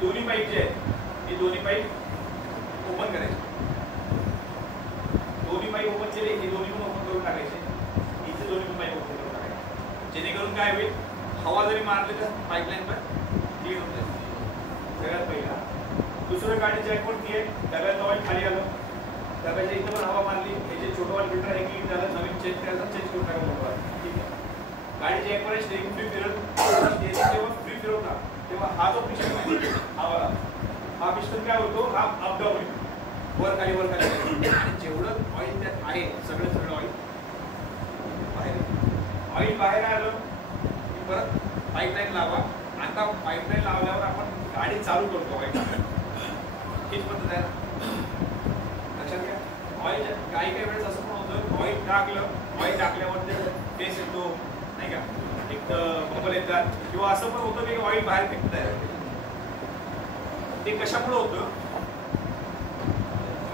दोन्ही पाईप जे आहेत हे दोन्ही पाईप ओपन करायचे. दोन्ही पाईप ओपन केले हे दोन्ही पण ओपन करून टाकायचे. इथे दोन्ही पण पाईप ओपन करून टाकायचे, जेणेकरून काय होईल, हवा जरी मारली तर पाईपलाईन पण क्लीन होऊन जाईल. सगळ्यात पहिला. दुसरं गाडी जॅकपॉट ती आहे, डब्यात ऑइल खाली आलं, डब्याच्या इथं पण हवा मारली, हे जे छोटं वाल फिल्टर आहे क्लीन झालं, नवीन चेंज करायचं, चेंज करून टाका मोठं वाल. ठीक आहे. गाडी जॅकपॉट स्टेरिंग फ्री फिरत, स्टेरिंग जेव्हा फ्री फिरवता तेव्हा हा जो पिस्टन आहे हा पिस्टन काय होतो, हा अप डाऊन होईल, वर खाली वर खाली. आणि जेवढं ऑइल त्यात आहे सगळं ऑइल बाहेर, ऑइल बाहेर आलं की परत पाईपलाईन लावा. आता पाईपलाईन लावल्यावर आपण गाडी चालू करतो ऑइल हीच पद्धत आहे. लक्षात घ्या. ऑइल काही वेळेस असं पण होतं, ऑइल टाकल्यावर ते टेस्ट येतो नाही का, एक बबल येतात, किंवा असं पण होतं की ऑइल बाहेर फेकत आहे. ते कशामुळे होतं,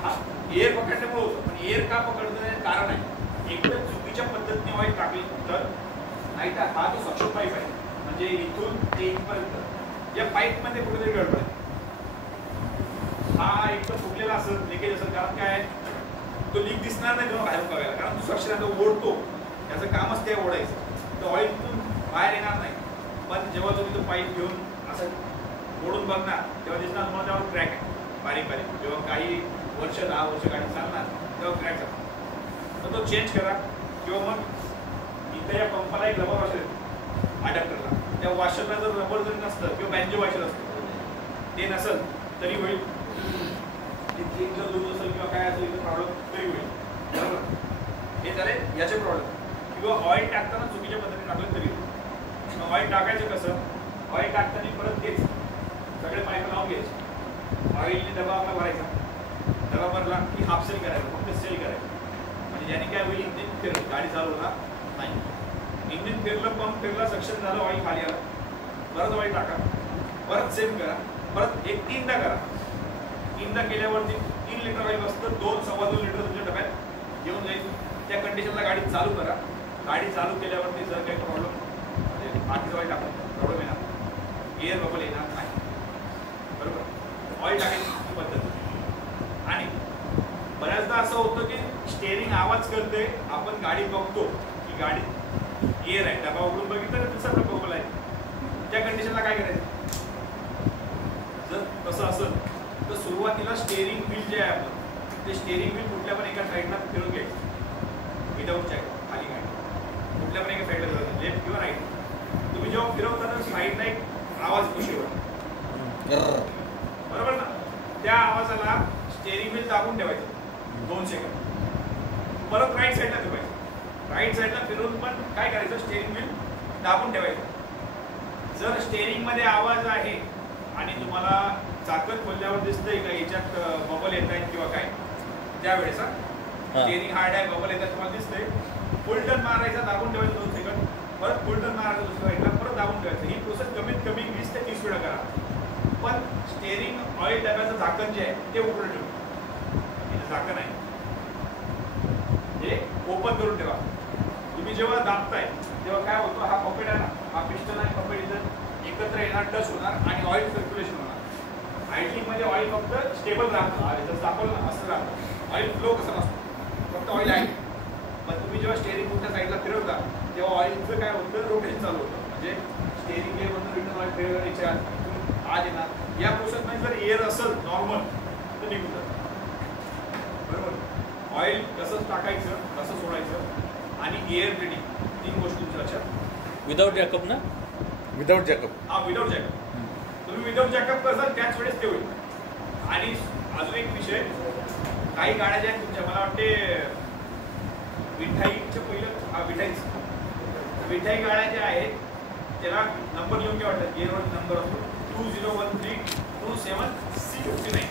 हा एअर पकडल्यामुळे होतं. पण एअर का पकडण्याचं कारण आहे, एकदम चुकीच्या पद्धतीने ऑइल टाकलं तर, नाही तर हा जो सक्शन पाईप आहे म्हणजे इथून ते इथपर्यंत या पाईप मध्ये कुठेतरी गडबड आहे. हा एक तर फुटलेला असेल, लिकेज असेल, कारण काय तो लीक दिसणार नाही जेव्हा बाहेर बघायला, कारण तो सक्शन ओढतो, त्याचं कामच ते ओढायचं, तर ऑइल तिथून बाहेर येणार नाही. पण जेव्हा तुम्ही तो पाईप घेऊन असं ओढून बघणार तेव्हा दिसणार तुम्हाला त्यावर क्रॅक आहे बारीक बारीक. जेव्हा काही वर्ष 10 वर्ष गाडी चालणार तेव्हा क्रॅक होतो, तर तो चेंज करा. किंवा मग इथे या पंपाला एक रबर वॉशर येतो अडॅप्टरला, त्या वॉशरला जर रबर जरी नसतं किंवा बँजो वॉशर असतं ते नसेल तरी होईल, जर दूध असेल किंवा काय असेल इथे प्रॉब्लेम तरी होईल. बरोबर, हे झाले याचे प्रॉब्लेम. किंवा ऑइल टाकताना चुकीच्या पद्धतीने टाकलं तरी. मग ऑइल टाकायचं कसं, ऑइल टाकताना परत तेच सगळे पाईप लावून घ्यायचे. ऑइलने डबा आपला भरायचा, डबा भरला की हाफ सेल करायचं, फक्त सेल करायचं, म्हणजे ज्याने काय होईल, इंजिन फिरलं, गाडी चालू होणार नाही. इंजिन फिरलं, पंप फिरला, सक्शन झालं, ऑइल खाली आलं, परत ऑइल टाका, परत सेम करा, परत एक 3दा करा. 3दा केल्यावरती 3 लिटर ऑइल बसतं, 2-2.25 लिटर तुमच्या डब्यात येऊन जाईल. त्या कंडिशनला गाडी चालू करा. गाडी चालू केल्यावरती जर काही प्रॉब्लेम म्हणजे बाकीचं ऑइल टाकून प्रॉब्लेम येणार, एअर बबल येणार नाही. बरोबर, ऑइल टाकायची पद्धत. आणि बऱ्याचदा असं होतं की स्टेअरिंग आवाज करते, आपण गाडी बघतो की गाडी एअर आहे, डबा उघडून बघितलं तर दुसरा बबल आहे, त्या कंडिशनला काय करायचं. जर तसं असेल तर सुरुवातीला स्टेअरिंग व्हील जे आहे आपण, ते स्टेअरिंग व्हील कुठल्या पण एका साईडला फिरून घ्यायचं, विदाऊट चॅक खाली गाडी कुठल्या पण एका साईडला फिरवायचं, लेफ्ट किंवा राईट. तुम्ही जेव्हा फिरवताना साईडला एक आवाज शेवट, बरोबर ना, त्या आवाजाला स्टेअरिंग व्हील दाबून ठेवायचं 2 सेकंद, परत राईट साईडला फिरवायचं. राईट साईडला फिरून पण काय करायचं, स्टेअरिंग व्हील दाबून ठेवायचं. जर स्टेअरिंग मध्ये आवाज आहे आणि तुम्हाला चाकत खोलल्यावर दिसतंय का याच्यात बबल येत आहेत किंवा काय, त्यावेळेस स्टेअरिंग हार्ड आहे, बबल येतात तुम्हाला दिसतंय, फुल टर्न मारायचा, दाबून ठेवायचं 2 सेकंड, परत फुल टर्न मारायचं दुसऱ्या साईडला, परत दाबून ठेवायचं. ही प्रोसेस कमीत कमी 20 ते 30 वेळा करा. पण स्टेअरिंग ऑइल डब्याचं झाकण जे आहे ते उघडं ठेवा, हे झाकण आहे हे ओपन करून ठेवा. तुम्ही जेव्हा दाबताय तेव्हा काय होतं, हा पॉकेट आहे ना, हा पिस्टन आहे, पॉकेट इथं एकत्र येणार, टच होणार आणि ऑइल सर्क्युलेशन होणार. आयडलिंग मध्ये ऑइल फक्त स्टेबल राहतं, जर दाखवलं ना असं राहतं, ऑइल फ्लो कसा नसतो, फक्त ऑइल आहे. पण तुम्ही जेव्हा स्टेअरिंग कुठल्या साईडला फिरवता तेव्हा ऑइलचं काय होतं, रोटेशन चालू होतं, म्हणजे स्टेअरिंग गेअरमधून रिटर्न ऑइल फिरवण्याच्या आज येणार. या प्रोसेसमध्ये जर एअर असेल नॉर्मल तर निघून जातं. बरोबर, ऑइल कसं टाकायचं, कसं सोडायचं आणि एअर ब्लिडिंग, 3 गोष्टी तुमच्या लक्षात. विदाउट जॅकअप ना, विदाउट जॅकअप. हा, विदाउट जॅकअप. तुम्ही विदाउट जॅकअप करसाल त्याच वेळेस ते होईल. आणि अजून एक विषय, काही गाड्या ज्या आहेत तुमच्या, मला वाटते विठाईच्या पहिलं, हा विठाई गाड्या ज्या आहेत त्याला नंबर लिहून घ्या वाटतं, गेअरवर नंबर असतो 2013-27C59.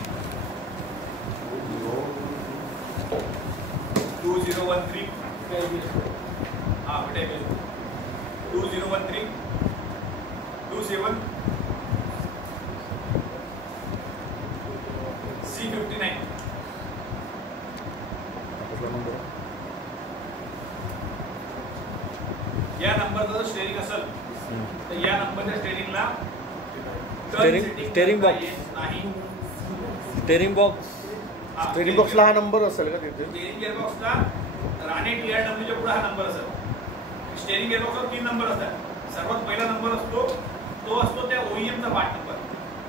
2013 हा विठाई 2013-27C59. या नंबरचा जर स्टेअरिंग असेल तर या नंबरच्या स्टेअरिंगला स्टेरिंग बॉक्सला हा नंबर असेल का तिथे? स्टेरिंग गिअरबॉक्सला राणे TRW च्या पुढे हा नंबर असेल. स्टेरिंग गिअरबॉक्सला 3 नंबर असतात. सर्वात पहिला नंबर असतो तो असतो त्या OEM चा पार्ट नंबर,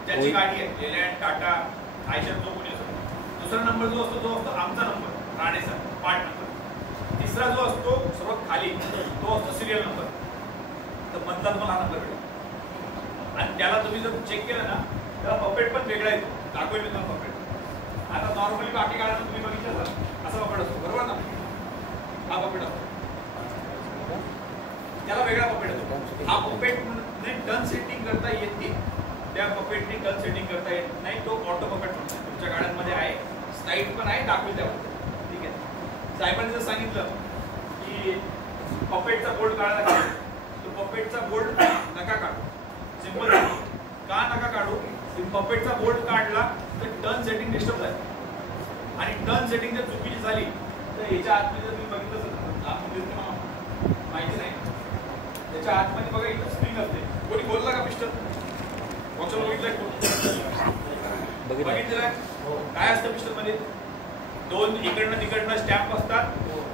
ज्याची गाडी आहे, लेलँड, टाटा, आयशर, जो कोणी असतो. दुसरा नंबर जो असतो आमचा नंबर, राणेचा पार्ट नंबर. तिसरा जो असतो सर्वात खाली तो असतो सिरियल नंबर. तर मधला तुम्हाला हा नंबर भेटेल. आणि त्याला तुम्ही जर चेक केलं ना, त्याला पपेट पण वेगळा येतो. दाखवेल मी तुम्हाला पपेट. आता नॉर्मली बाकी गाड्यांना तुम्ही बघितलं असा पपेट असतो, बरोबर ना? हा पपेट असतो, त्याला वेगळा पपेट असतो. हा पपेट टर्न सेटिंग करता येत नाही, त्या पपेटने टर्न सेटिंग करता येत नाही. तो ऑटो पपेट म्हणतो. तुमच्या गाड्यांमध्ये आहे, स्लाईड पण आहे, दाखवेल त्यामध्ये. ठीक आहे. साहेबांनी जर सांगितलं की पपेटचा बोल्ट काढायला काढू, तो पपेटचा बोल्ट नका काढू. सिंपल का नका काढू? पपेटचा बोल्ट काढला तर टर्न सेटिंग डिस्टर्ब झाली, आणि टर्न सेटिंग जर चुकीची झाली तर याच्या आतमध्ये जर तुम्ही बघितलं माहिती नाही, त्याच्या आतमध्ये बघा इथं स्प्रिंग असते. कोणी बोलला का पिस्टन? बघितलेलं आहे? काय असतं पिस्टन मध्ये? 2 इकडनं तिकडनं स्टॅम्प असतात,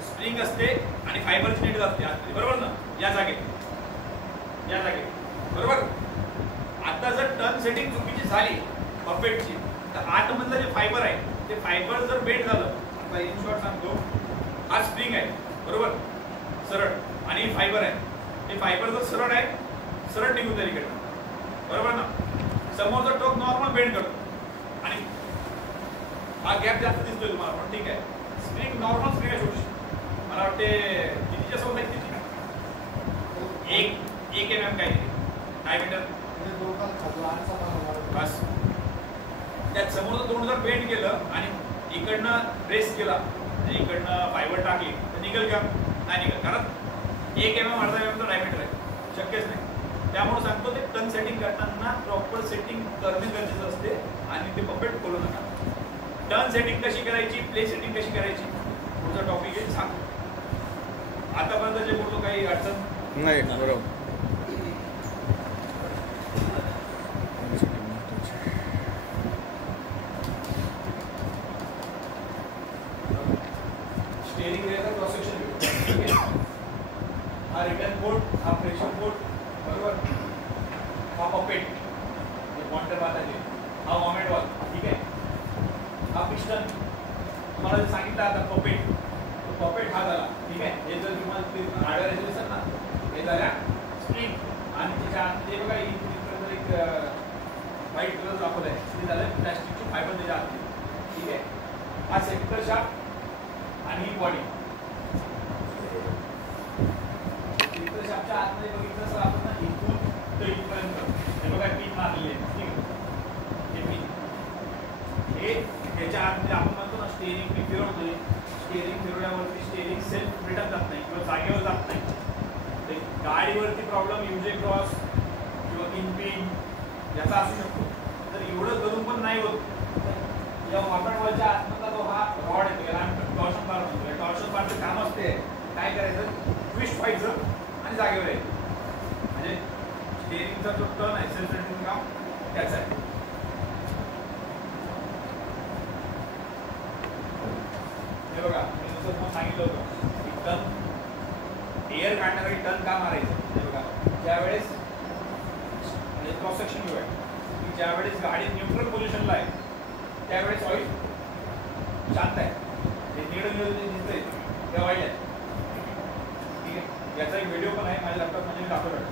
स्प्रिंग असते आणि फायबरची नीड असते आतमध्ये, बरोबर ना? या जागेत बरोबर. आता जर टर्न सेटिंग चुकीची झाली पपेटची, तर आतमधलं जे फायबर आहे ते फायबर जर बेंड झालं, आता इन शॉर्ट सांगतो, हा स्प्रिंग आहे बरोबर सरळ, आणि फायबर आहे, हे फायबर जर सरळ निघून जाईल इकडनं, बरोबर ना? समोरचा टोक नॉर्मल बेंड करतो आणि हा गॅप जास्त दिसतोय तुम्हाला, पण ठीक आहे. स्प्रिंग नॉर्मल स्प्रिंग आहे छोटीशी, मला वाटते कितीच्या सोबत आहे, किती 1 mm काय मीटर बस. त्यात समोरचं तोंड जर बेंड केलं आणि इकडनं प्रेस केला, इकडनं फायबर टाकली तर निघेल का? नाही निघेल, कारण 1 mm अर्धा mm डायमीटर आहे, शक्यच नाही. त्यामुळे सांगतो ते टर्न सेटिंग करताना प्रॉपर सेटिंग करणे गरजेचं असते, आणि ते पपेट खोलू नका. टर्न सेटिंग कशी करायची, प्ले सेटिंग कशी करायची, पुढचा टॉपिक आहे, सांगतो. आतापर्यंत जे बोलतो काही अडचण नाही, बरोबर. स्टेरिंग वेळेचा क्रॉस सेक्शन, हा रिटर्न बोर्ड, हा प्रेशर बोर्ड, बरोबर. हा पपेट, मॉनिटर बांधायचे, हा वॉमेट वॉल, ठीक आहे. हा पिस्टन तुम्हाला सांगितलं आता पपेट, तो पपेट हा झाला, ठीक आहे. हे जर तुम्हाला आडव्या रेषेत दिसत ना, हे झाल्या स्प्रिंग, आणि त्याच्या आत ते बघा एक व्हाईट कलर दाखवत आहे, ते झालं प्लॅस्टिकची फायबर त्याच्या आत, ठीक आहे. हा सेंटर शाफ्ट आणि ही बॉडी. सेंटर शाफ्टच्या आतमध्ये बघितलं सर आपण ना, इथून तर इथपर्यंत हे बघा पिन मारलेली आहे, ठीक आहे. हे पिन, हे त्याच्या आतमध्ये आपण म्हणतो ना स्टेरिंग मी फिरवतोय, स्टेरिंग फिरवल्यावरती स्टेरिंग सेल्फ रिटर्न जात नाही किंवा जागेवर जात नाही. ते गाडीवरती प्रॉब्लेम युजे क्रॉस किंवा इनपिन याचा असू शकतो. तर एवढं करून पण नाही होत, या वॉटरवॉलच्या आतमधला जो हा रॉड येतो, याला आम्ही टॉर्शन बार म्हणतो. टॉर्शन बारचं काम असते काय करायचं, ट्विस्ट व्हायचं आणि जागेवर यायचं, म्हणजे स्टेरिंगचा जो टर्न आहे सेल्फ रिटर्न काम त्याचं आहे. हे बघा, मी जसं तुम्हाला सांगितलं होतं, टर्न एअर काढण्यासाठी टर्न का मारायचं. हे बघा, ज्यावेळेस क्रॉस सेक्शन व्ह्यू आहे की ज्यावेळेस गाडी न्यूट्रल पोझिशनला आहे त्यावेळेस ऑइल शांत आहे, हे निळं दिसतंय ते ऑइल आहे, ठीक आहे. याचा एक व्हिडिओ पण आहे माझ्या लॅपटॉपमध्ये, दाखवलं.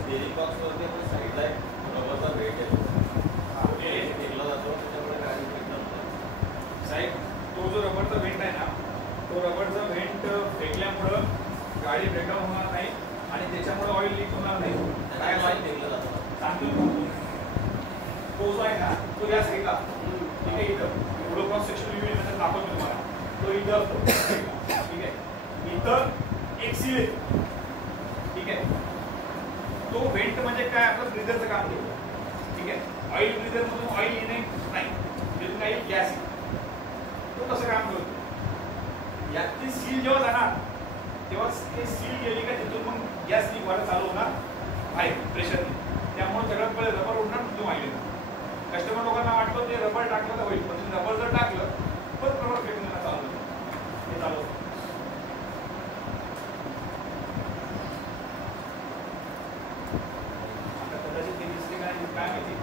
स्टेरिंग बॉक्सवरती आपण साईडला एक रबरचा वेट आहे, फेकला जातो, त्याच्यामुळे गाडी ब्रेकडाऊन होते. साहेब, तो जो रबरचा व्हेंट आहे ना, तो रबरचा व्हेंट फेकल्यामुळं गाडी ब्रेकडाऊन होणार नाही आणि त्याच्यामुळे ऑइल लीक होणार नाही. काय ऑइल फेकला जातो सांगतो, तो जो आहे ना तो या साईडला, ठीक आहे. इथं पुढं क्रॉस सेक्शन व्ह्यू नंतर दाखवतो तुम्हाला, तो इथं असतो, ठीक आहे. इथं एक सील येतो, ठीक आहे. तो व्हेंट म्हणजे काय, आपलं ब्रीदरचं काम करतो, ठीक आहे. ऑइल ब्रीदर मधून ऑइल येणे नाही, तिथून काही गॅस, तो कसं काम करतो. यातली सील जेव्हा जाणार तेव्हा ते सील गेली का तिथून मग गॅस लीक व्हायला चालू होणार आहे प्रेशरने. त्यामुळे सगळ्यात पहिले रबर उडणार तिथून मागे. कस्टमर लोकांना वाटतं ते रबर टाकलं तर होईल, पण रबर जर टाकलं पण रबर फेकून चालू होतं. हे चालू होतं. आता कदाचित ते दिसले काय माहिती.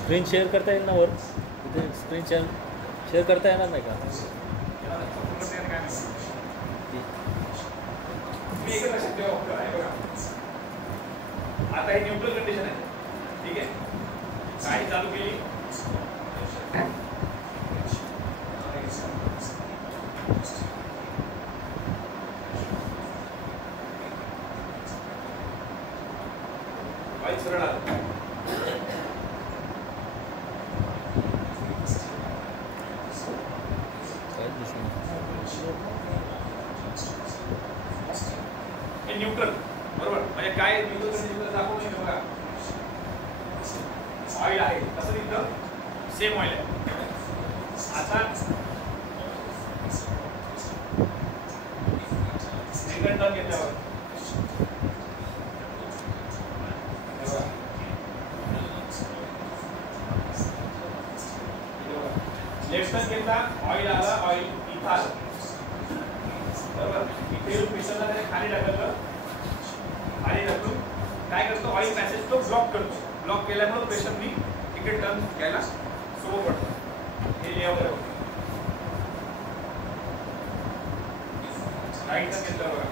स्क्रीन शेअर करता येईल ना वर तिथे स्क्रीन शेअर करता येणार नाही का? मी एकच लक्षात ठेवा आहे बघा. आता हे न्यूट्रल कंडिशन आहे, ठीक आहे. गाडी चालू केली, ऑइल सरळ आलं. हे न्यूट्रल बरोबर, म्हणजे काय न्यूट्रल कंडिशन दाखवू नाही बघा. ऑइल आहे तसं तिथं सेम ऑइल आहे. आता सेकंड टर्न घेतल्यावर लेफ्ट टर्न घेतला, ऑइल आला, ऑइल इथं आलं बरोबर. इथे येऊन पिस्टनला त्याने खाली ढकललं, खाली ढकलून काय करतो ऑइल पॅसेज तो ब्लॉक करतो. ब्लॉक केल्यामुळे प्रेशरनी इकडे टर्न घ्यायला सोपं पडतं. हे लेआउट आहे. राईट टर्न घेतलं बघा,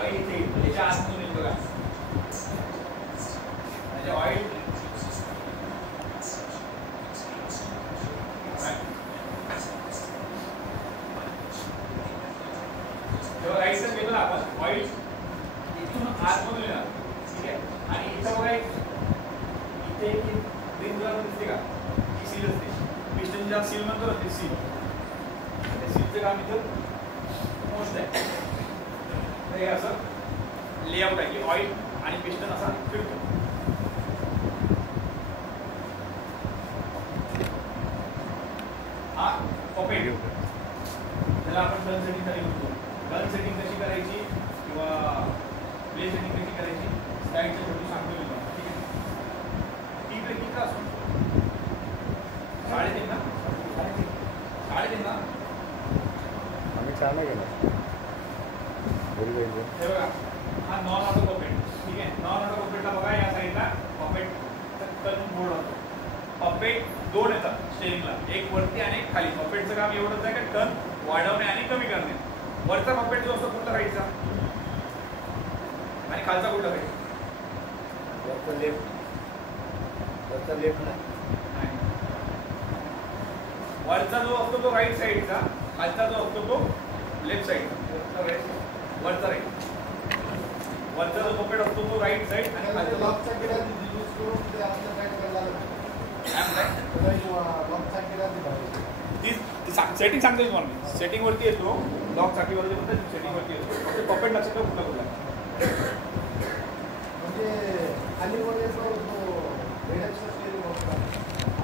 ऑइल इथे त्याच्या आतमधून येईल बघा. म्हणजे ऑइल जेव्हा राईट टर्न घेतला आपण ऑइल इथून आतमधून येणार, ठीक आहे. आणि इथं बघा इथे एक ग्रीन कलर दिसते का, ही सील असते. पिस्टनच्या सील म्हणतो ना ते सील, त्या सीलचं काम इथं मोस्ट आहे. तर हे असं लेआउट आहे की ऑइल आणि पिस्टन असा फिरतो. हा पॉकेट त्याला आपण गन सेटिंग साठी म्हणतो. गन सेटिंग कशी करायची किंवा प्ले सेटिंग कशी करायची स्लाइडच्या शेवटी सांगतो मी, ठीक आहे. ठीक आहे, ठीक असो 3.5 ना 3.5 ना आम्ही छान गेला हे बघा. हा नॉन ऑटो पॉकेट, ठीक आहे. नॉन ऑटो पॉकेटला बघा या साईडला पॉकेट टर्न बोर्ड होतो. पॉकेट दोन येतात स्टेरिंगला, एक वरती आणि एक खाली. पॉकेटचं काम एवढंच आहे का टर्न वाढवणे आणि कमी करणे. वरचा पॉकेट जो असतो कुठला राहायचा आणि खालचा कुठला राहायचा? लेफ्ट नाही. वरचा जो असतो तो राईट साईडचा, खालचा जो असतो तो लेफ्ट साईडचा. वरचा राईट, वरचा जो पॉकेट असतो तो राईट साईड आणि खालचा सेटिंग सांगतो तुम्हाला मी. सेटिंग वरती येतो, लॉक चाकीवरती म्हणतात सेटिंग वरती येतो. पॉकेट लक्षात ठेवा कुठला कुठला म्हणजे खाली मध्ये भेडचं स्टेरिंग होतं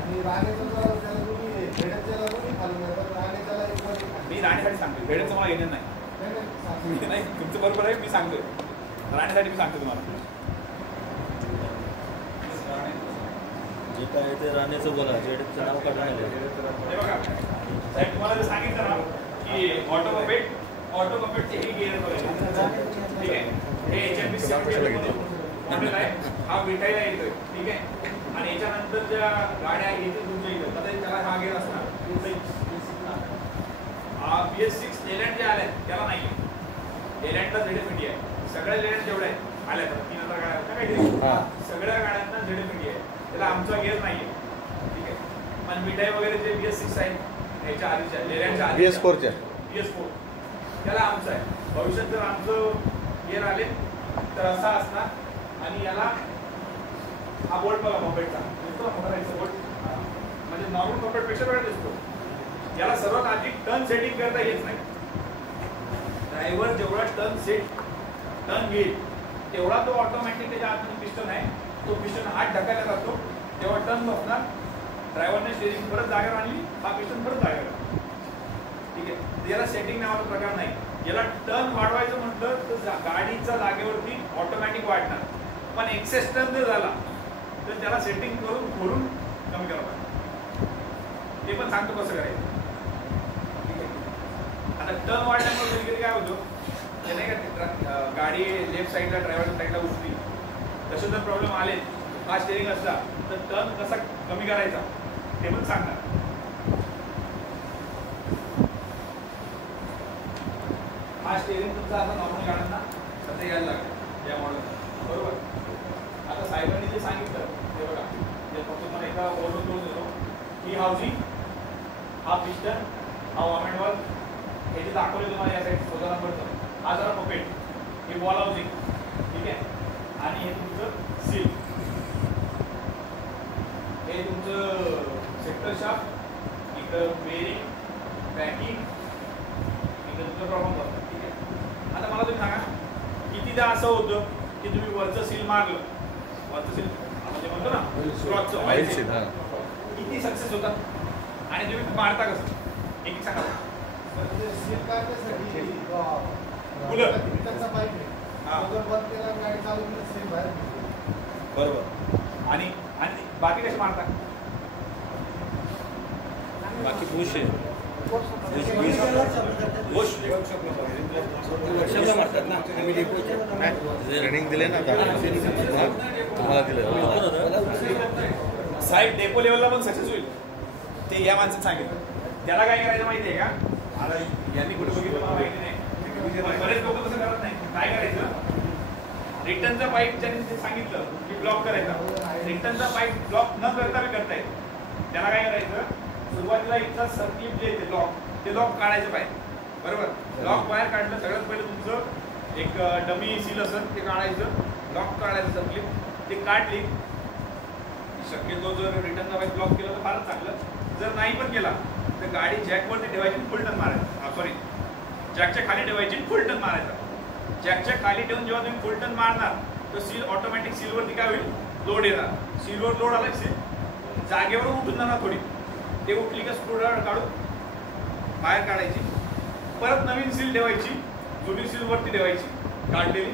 आणि राहण्याचं त्याला तुम्ही भेडच्याला तुम्ही खालून येतात, राहण्याच्याला एक वर. मी राहण्यासाठी सांगतो, भेडचं मला येणार नाही. नाही तुमचं बरोबर आहे, मी सांगतोय राहण्यासाठी. मी सांगतो तुम्हाला जे काय ते राहण्याचं बोला, जेडचं नाव काढून हे बघा साहेब. तुम्हाला जर सांगितलं ना की ऑटो पपेटचे हे गिअर बघायचे, ठीक आहे. हे HMP मॉडेल आहे, हा भेटायला येतोय, ठीक आहे. आणि याच्यानंतर ज्या गाड्या येतील तुमच्या इथं कदाचित त्याला हा गिअर असणार. PS6 लेलँड जे आल्या त्याला नाही, लेलँडला ZF आहे. सगळ्या लेलँड जेवढ्या आहेत आल्या 3000 गाड्या सगळ्या गाड्यांना ZF आहे. त्याला आमचा गिअर नाही आहे, ठीक आहे. पण मिठाई वगैरे जे PS6 आहे ह्याच्या आधीच्या लेलँडच्या आधी PS4 त्याला आमचं आहे. भविष्यात जर आमचं गिअर आले तर असा असणार. आणि याला हा बोल्ट बघा पॉकेटचा दिसतो ना, मोठा राहायचा बोल्ट, म्हणजे नॉर्मल पॉकेटपेक्षा वेगळा दिसतो. याला सर्वात आधी टर्न सेटिंग करता येत नाही. ड्रायव्हर जेवढा टर्न घेईल तेवढा तो ऑटोमॅटिक त्याच्या आतमध्ये पिस्टन आहे, तो पिस्टन हात ढकायला जातो, तेव्हा टर्न बसणार, ड्रायव्हरने स्टेरिंग परत जागेवर आणली, हा पिस्टन परत जागेवर आणला. ठीक आहे, याला सेटिंग नावाचा प्रकार नाही. याला टर्न वाढवायचं म्हटलं तर गाडीच्या जागेवरती ऑटोमॅटिक वाढणार, पण एक्सेस टर्न जर झाला तर त्याला सेटिंग करून घोरून कमी करावं लागतं. ते पण सांगतो कसं करायचं. ठीक आहे, आता टर्न वाढल्यामुळे कधी कधी काय होतं, ते नाही का गाडी लेफ्ट साईडला ड्रायव्हर साईडला उठली, तसे जर प्रॉब्लेम आले, हा स्टेरिंग असला तर टर्न कसा कमी करायचा ते पण सांगणार. हा स्टेरिंग तुमचा आता नॉर्मल गाड्यांना सध्या यायला लागला या मॉडेल, बरोबर. आता साहेबांनी जे सांगितलं ते बघा, जे फक्त तुम्हाला एका ओरडून करून देतो, ही हाऊसिंग, हा पिस्टन, हा वॉमेंट वॉल, हे जे दाखवले तुम्हाला या साईड 14 नंबरचं, हा जरा पपेट, हे वॉल हाऊसिंग, ठीक आहे, आणि हे तुमचं सील, हे तुमचं सेक्टर शाफ्ट, इकडं बेरिंग, पॅकिंग, इकडं तुमचं प्रॉब्लेम होतं. ठीक आहे, आता मला तुम्ही सांगा कितीदा असं होतं की तुम्ही वरचं सील मारलं, वरचं सील म्हणजे म्हणतो ना स्क्रॉचचं ऑइल सील, किती सक्सेस होतात आणि तुम्ही मारता कसं एक सांगा. सील काढण्यासाठी कूलर त्याचा पाईप आहे, हा जर बंद केला गाडी चालू केली सील बाहेर निघते. बरोबर. आणि बाकी कसे मारता? बाकी पुश आहे, वर्षाला मारतात ना, आम्ही ट्रेनिंग दिले ना तुम्हाला दिलं. साहेब डेपो लेवलला पण सक्सेस होईल ते या माणसाने सांगितलं. त्याला काय करायचं माहिती आहे का, आता यांनी कुठे बघितलं मला माहिती नाही, बरेच लोक तसं करत नाही. काय करायचं, रिटर्नचा पाईप ज्यांनी ते सांगितलं की ब्लॉक करायचा, रिटर्नचा पाईप ब्लॉक न करता बी करता येईल. त्याला काय करायचं, सुरुवातीला इथं सर्किट जे येते लॉक, ते लॉक काढायचं पाहिजे, बरोबर. लॉक बाहेर काढलं, सगळ्यात पहिलं तुमचं एक डमी सील असेल ते काढायचं, लॉक काढायचं सर्किट, ते काढली. शक्यतो जर रिटर्नचा पाईप ब्लॉक केलं तर फारच चांगलं, जर नाही पण केला तर गाडी जॅकवरती ठेवायची, फुल टर्न मारायचा, सॉरी जॅकच्या खाली ठेवायची, फुल टर्न मारायचा. जॅकच्या खाली ठेवून जेव्हा तुम्ही फुल टर्न मारणार तर सील ऑटोमॅटिक सीलवरती काय होईल, लोड येणार. सीलवर लोड आला, सील जागेवर उठून जाणार थोडी, ते उठली का स्क्रूड्रायव्हर काढून बाहेर काढायची, परत नवीन सील ठेवायची, जुनी सील वरती ठेवायची काढलेली,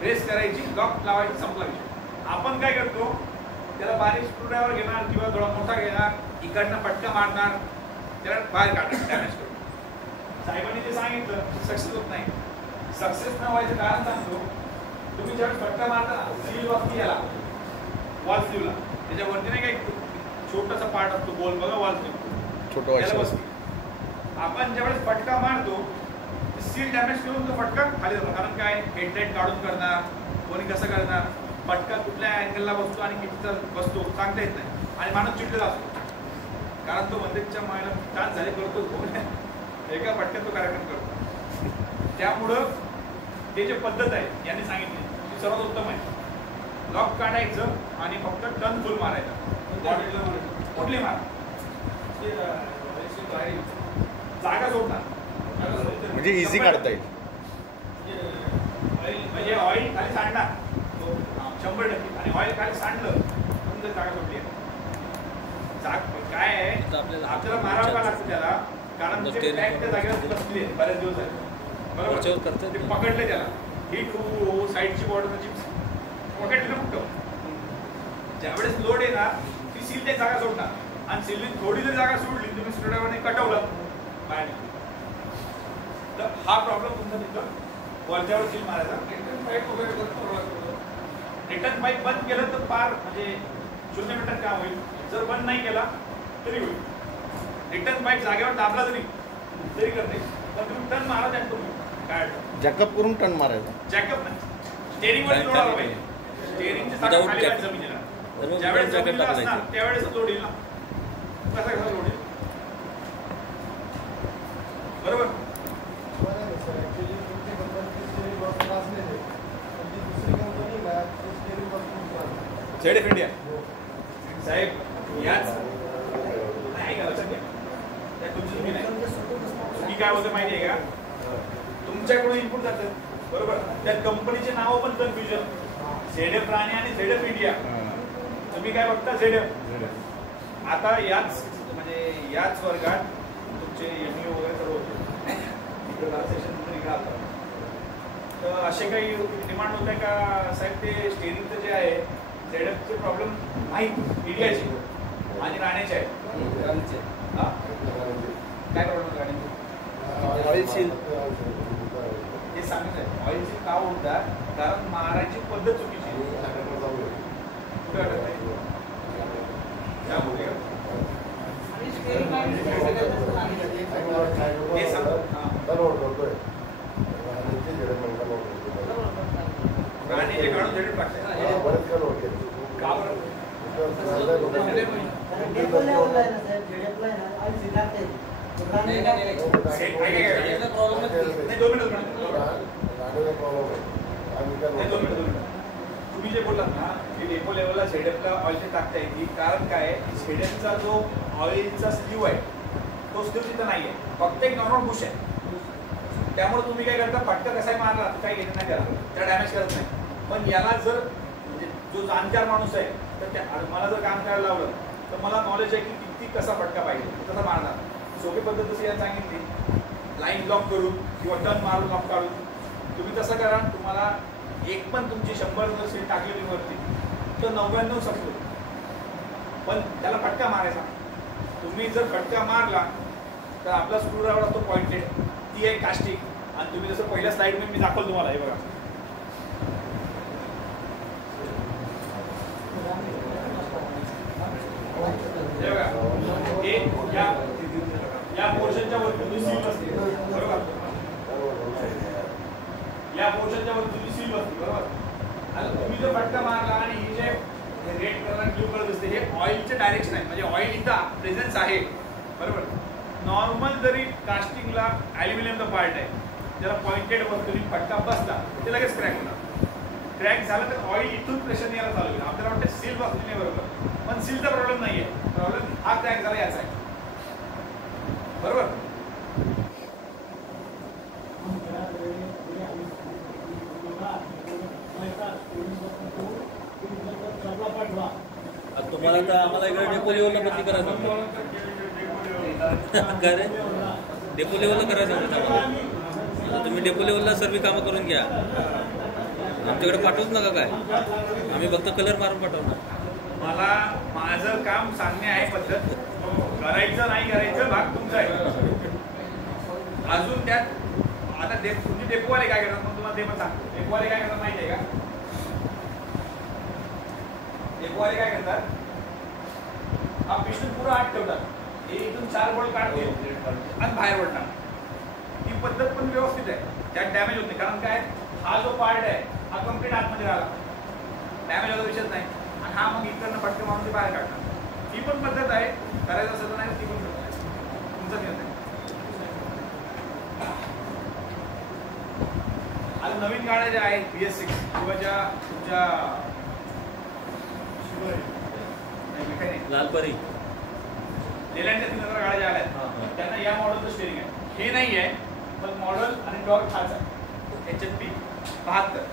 प्रेस करायची, लॉक लावायची, संपला विषय. आपण काय करतो, त्याला बारीक स्क्रूड्रायव्हर घेणार किंवा थोडा मोठा घेणार, इकडनं पटका मारणार, त्याला बाहेर काढणार, डॅमेज करून. साहेबांनी ते सांगितलं सक्सेस होत नाही. सक्सेस न व्हायचं कारण सांगतो, तुम्ही ज्यावेळेस फटका मारता ना सील वरती याला, वॉल स्लीवला, त्याच्यावरती नाही काही छोटासा पार्ट असतो गोल बघा, वॉल स्लीव त्याला बसते. आपण ज्यावेळेस फटका मारतो सील डॅमेज करून तो फटका खाली जातो. कारण काय, हेडलाईट काढून करणार, कोणी कसं करणार, फटका कुठल्या अँगलला बसतो आणि कितीचा बसतो सांगता येत नाही, आणि माणूस चिडलेला असतो, कारण तो मंदिरच्या मायला चान्स झाले करतो, एका फटक्यात तो कार्यक्रम करतो. त्यामुळं ते जे पद्धत आहे यांनी सांगितली ती सर्वात उत्तम आहे. लॉक काढायचं आणि फक्त टर्न फुल मारायचा, कुठली मार जागा सोडणार, म्हणजे इझी काढता येईल. म्हणजे ऑइल खाली सांडणार 100%, आणि ऑइल खाली सांडलं तुमचं जागा सोडली आहे. काय आहे, आपल्याला मारावं का लागतं त्याला, कारण ते ट्रॅक त्या जागेवर बसले बरेच दिवस झाले, बरोबर, ते पकडले त्याला, ही टू साईडची बॉर्डरची पकडली ना फक्त. ज्यावेळेस लोड येणार ती सील त्या जागा सोडणार, आणि सीलने थोडी जर जागा सोडली तुम्ही स्क्रूड्रायव्हरने कटवलं बाहेर, तर हा प्रॉब्लेम तुमचा तिथं वरच्यावर सील मारायचा. रिटर्न पाईप बंद केलं तर फार म्हणजे 0 मिनिटात काम होईल, जर बंद नाही केला तरी होईल. रिटर्न पाईप जागेवर दाबला तरी करते, पण तुम्ही टर्न मारा त्यात तुम्ही काय जॅकअप करून टर्न मारायचा, जॅकअप नाही, स्टेअरिंगवर लोड आला पाहिजे, स्टेअरिंगची जागा खाली पाहिजे जमिनीला. ज्यावेळेस जमिनीला असणार त्यावेळेस लोड येईल ना, कसा लोड येईल, बरोबर. बरोबर सर, ॲक्च्युली तुमच्या कंपनीचे स्टेरिंग बॉक्स असलेले, पण ती दुसरी कंपनी का ते स्टेरिंग बॉक्स झेड इंडिया साहेब याच नाही का लक्षात घ्या, त्या तुमची चुकी नाही. चुकी काय होतं माहिती आहे का, तुमच्याकडून इनपुट जातं, बरोबर. त्या कंपनीचे नाव पण कन्फ्युजन, झेडएफ राणे आणि झेडएफ इंडिया. तुम्ही काय बघता? झेडएफ. आता याच वर्गात तुमचे एमयू वगैरे सर्व होते, इकडे ट्रान्सलेशन इकडे आलं. तर असे काही डिमांड होत आहे का साहेब? ते स्टेरिंगचं जे आहे झेडएफचे प्रॉब्लेम नाही, इंडियाचे आणि राणेचे आहे. काय प्रॉब्लेम गाडीचे? ऑइल सील हे सांगत आहे. ऑइल सील का होतात? कारण मारायची पद्धत चुकीची आहे. कुठे अडकत आहे त्यामुळे हे सांगतो. राणीचे काढून झेडएफ टाकते का बरं? तुम्ही जे बोललात ना की डेपो लेवलला झेडएफला ऑइलचे टाकता येते, कारण काय? झेडएफचा जो ऑइलचा स्लीव आहे तो स्लीव तिथं नाही आहे, फक्त एक नॉर्मल बुश आहे. त्यामुळे तुम्ही काय करता? फटका कसाही मारला काही घेत नाही त्याला, त्याला डॅमेज करत नाही. पण याला जर म्हणजे जो जाणकार माणूस आहे तर मला जर काम करायला लावलं तर मला नॉलेज आहे की किती कसा फटका पाहिजे तसा मारणार. सोपी पद्धत जशी याला सांगितली, लाईन ब्लॉक करून किंवा टर्न मारून लॉक काढून तुम्ही तसं करा. तुम्हाला एक पण तुमची 100 जर सीट टाकली वरती तर 99 सकतो, पण त्याला फटका मारायचा. तुम्ही जर फटका मारला तर आपला स्क्रूड्रायव्हर असतो पॉइंटेड, ती आहे कास्टिक. आणि तुम्ही जसं पहिल्या स्लाइडमध्ये मी दाखवलं तुम्हाला, हे बघा या पोर्शनच्या वर तुम्ही सील असते, बरोबर. या पोर्शनच्या वर तुम्ही सील असते, बरोबर. आता तुम्ही जर फटका मारला आणि ही जे रेड कलर ब्लू कलर दिसते हे ऑइलचे डायरेक्शन आहे, म्हणजे ऑइल इथं प्रेझेन्स आहे, बरोबर. नॉर्मल जरी कास्टिंगला ॲल्युमिनियमचा पार्ट आहे त्याला पॉइंटेड वरती फटका बसला ते लगेच क्रॅक होणार. क्रॅक झालं तर ऑइल इथून प्रेशर यायला चालू होईल. आपल्याला वाटतं सील बसली नाही, बरोबर, पण सीलचा प्रॉब्लेम नाही आहे. प्रॉब्लेम हा क्रॅक झाला याचा आहे, बरोबर. तुम्हाला तर आम्हाला इकडे डेपो लेवलला बदली करायचं काय रे? डेपो लेवलला करायचं आता तुम्ही डेपो लेवलला सर्व कामं करून घ्या, आमच्याकडे पाठवूच नका काय, आम्ही फक्त कलर मारून पाठवणार. मला माझं काम सांगणे आहे, पद्धत करायचं नाही करायचं भाग तुमचा आहे. अजून त्यात आता तुमचे डेपोवाले काय करतात मग तुम्हाला ते पण सांगतो. डेपोवाले काय करतात माहिती आहे का? डेपोवाले काय करतात? हा पिस्टन पुरा आत ठेवतात, हे इथून 4 बोल्ट काढतील आणि बाहेर ओढणार. ही पद्धत पण व्यवस्थित आहे, त्यात डॅमेज होत नाही. कारण काय? हा जो पार्ट आहे हा कम्प्लीट आतमध्ये राहिला, डॅमेज होता विषयच नाही. आणि हा मग इकडनं फटके मारून ते बाहेर काढणार. ही पण पद्धत आहे, करायचं असं तर नाही, ती पण पद्धत आहे, तुमचा निर्णय. आता नवीन गाड्या ज्या आहेत BS6 किंवा ज्या तुमच्या लालपरी लेलँडच्या 3000 गाड्या ज्या आल्या त्यांना या मॉडेलचं स्टेरिंग आहे. हे नाही आहे, पण मॉडेल आणि टॉर्क हाच आहे. HFP 72.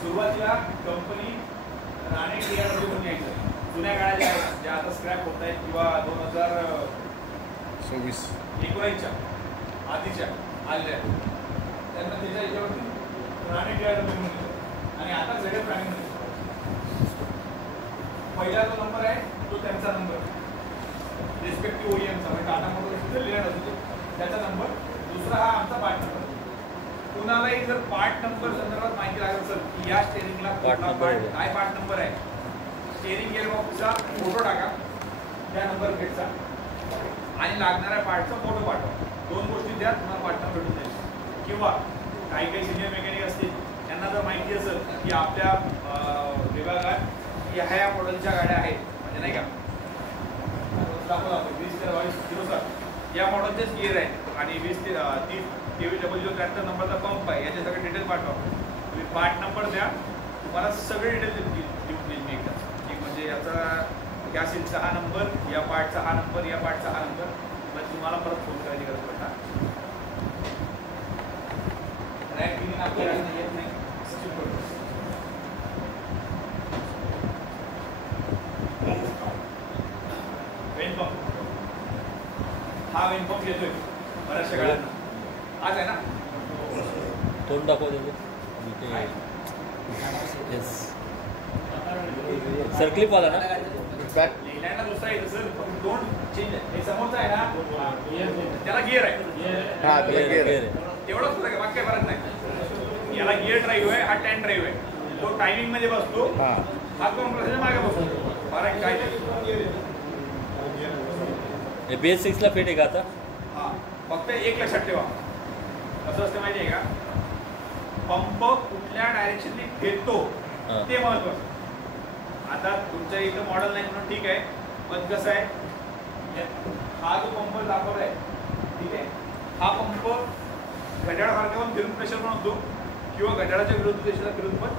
सुरुवातीला कंपनी राणे TRW म्हणून यायचं. जुन्या गाड्या ज्या आहेत ज्या आता स्क्रॅप होत आहेत किंवा 2019च्या आधीच्या आलेल्या त्यांना त्याच्या याच्यावरती राणे TRW म्हणून येतं. आणि आता ZF राणे म्हणून पहिला जो नंबर आहे तो त्यांचा नंबर रिस्पेक्टिव्ह OEMचा, म्हणजे टाटा मोटर्स लिहिला असतो त्याचा नंबर. दुसरा हा आमचा पार्ट नंबर. कुणालाही जर पार्ट नंबर संदर्भात माहिती लागेल असेल की या स्टेरिंगला काय पार्ट नंबर आहे, स्टेरिंग गेअरबॉक्सचा फोटो टाका त्या नंबर प्लेटचा आणि लागणाऱ्या पार्टचा फोटो पाठवा. 2 गोष्टी द्या, तुम्हाला पार्ट नंबर भेटून जाईल. किंवा काही काही सिनियर मेकॅनिक असतील त्यांना जर माहिती असेल की आपल्या विभागात ह्या मॉडेलच्या गाड्या आहेत, म्हणजे नाही का दाखवला आपण 20 ते 07 या मॉडेलचेच गिअर आहेत आणि 20 ते 30 KW-073 नंबरचा पंप आहे, याचे सगळे डिटेल पाठवा. तुम्ही पार्ट नंबर द्या, तुम्हाला सगळे डिटेल देऊन देईल मी एकदा. एक म्हणजे याचा या सीटचा हा नंबर, या पार्टचा हा नंबर, या पार्टचा हा नंबर, मग तुम्हाला परत फोन करायची गरज पडणार. रॅक क्लिनिंग आपल्याला येत नाही. वेन पंप, हा वेन पंप येतोय बऱ्याचशा गाड्यांना. आज आहे ना तोंड दाखव सर, क्लिप आला ना. बॅक लेलँडला दुसरा येतं सर, फक्त दोन चेंज आहे. हे समोरचा आहे ना, त्याला गिअर आहे. हा त्याला गेअर आहे. एवढंच फरक आहे, बाकी काही फरक नाही. याला गिअर ड्राईव्ह आहे, हा 10 ड्राईव्ह आहे. तो टायमिंग मध्ये बसतो, हा हा कॉम्प्रेसरच्या मागे बसतो. फरक काय नाही. BS6 ला फिट आहे का आता? हा, फक्त एक लक्षात ठेवा, कसं असतं माहिती आहे का, पंप कुठल्या डायरेक्शनने घेतो ते महत्वाचं. आता तुमच्या इथं मॉडेल नाही म्हणून ठीक आहे, पण कसं आहे, हा जो पंप दाखवलाय, ठीक आहे, हा पंप घड्याळासारखा पण फिरून प्रेशर बनवतो किंवा घड्याळाच्या विरुद्ध दिशेला फिरून पण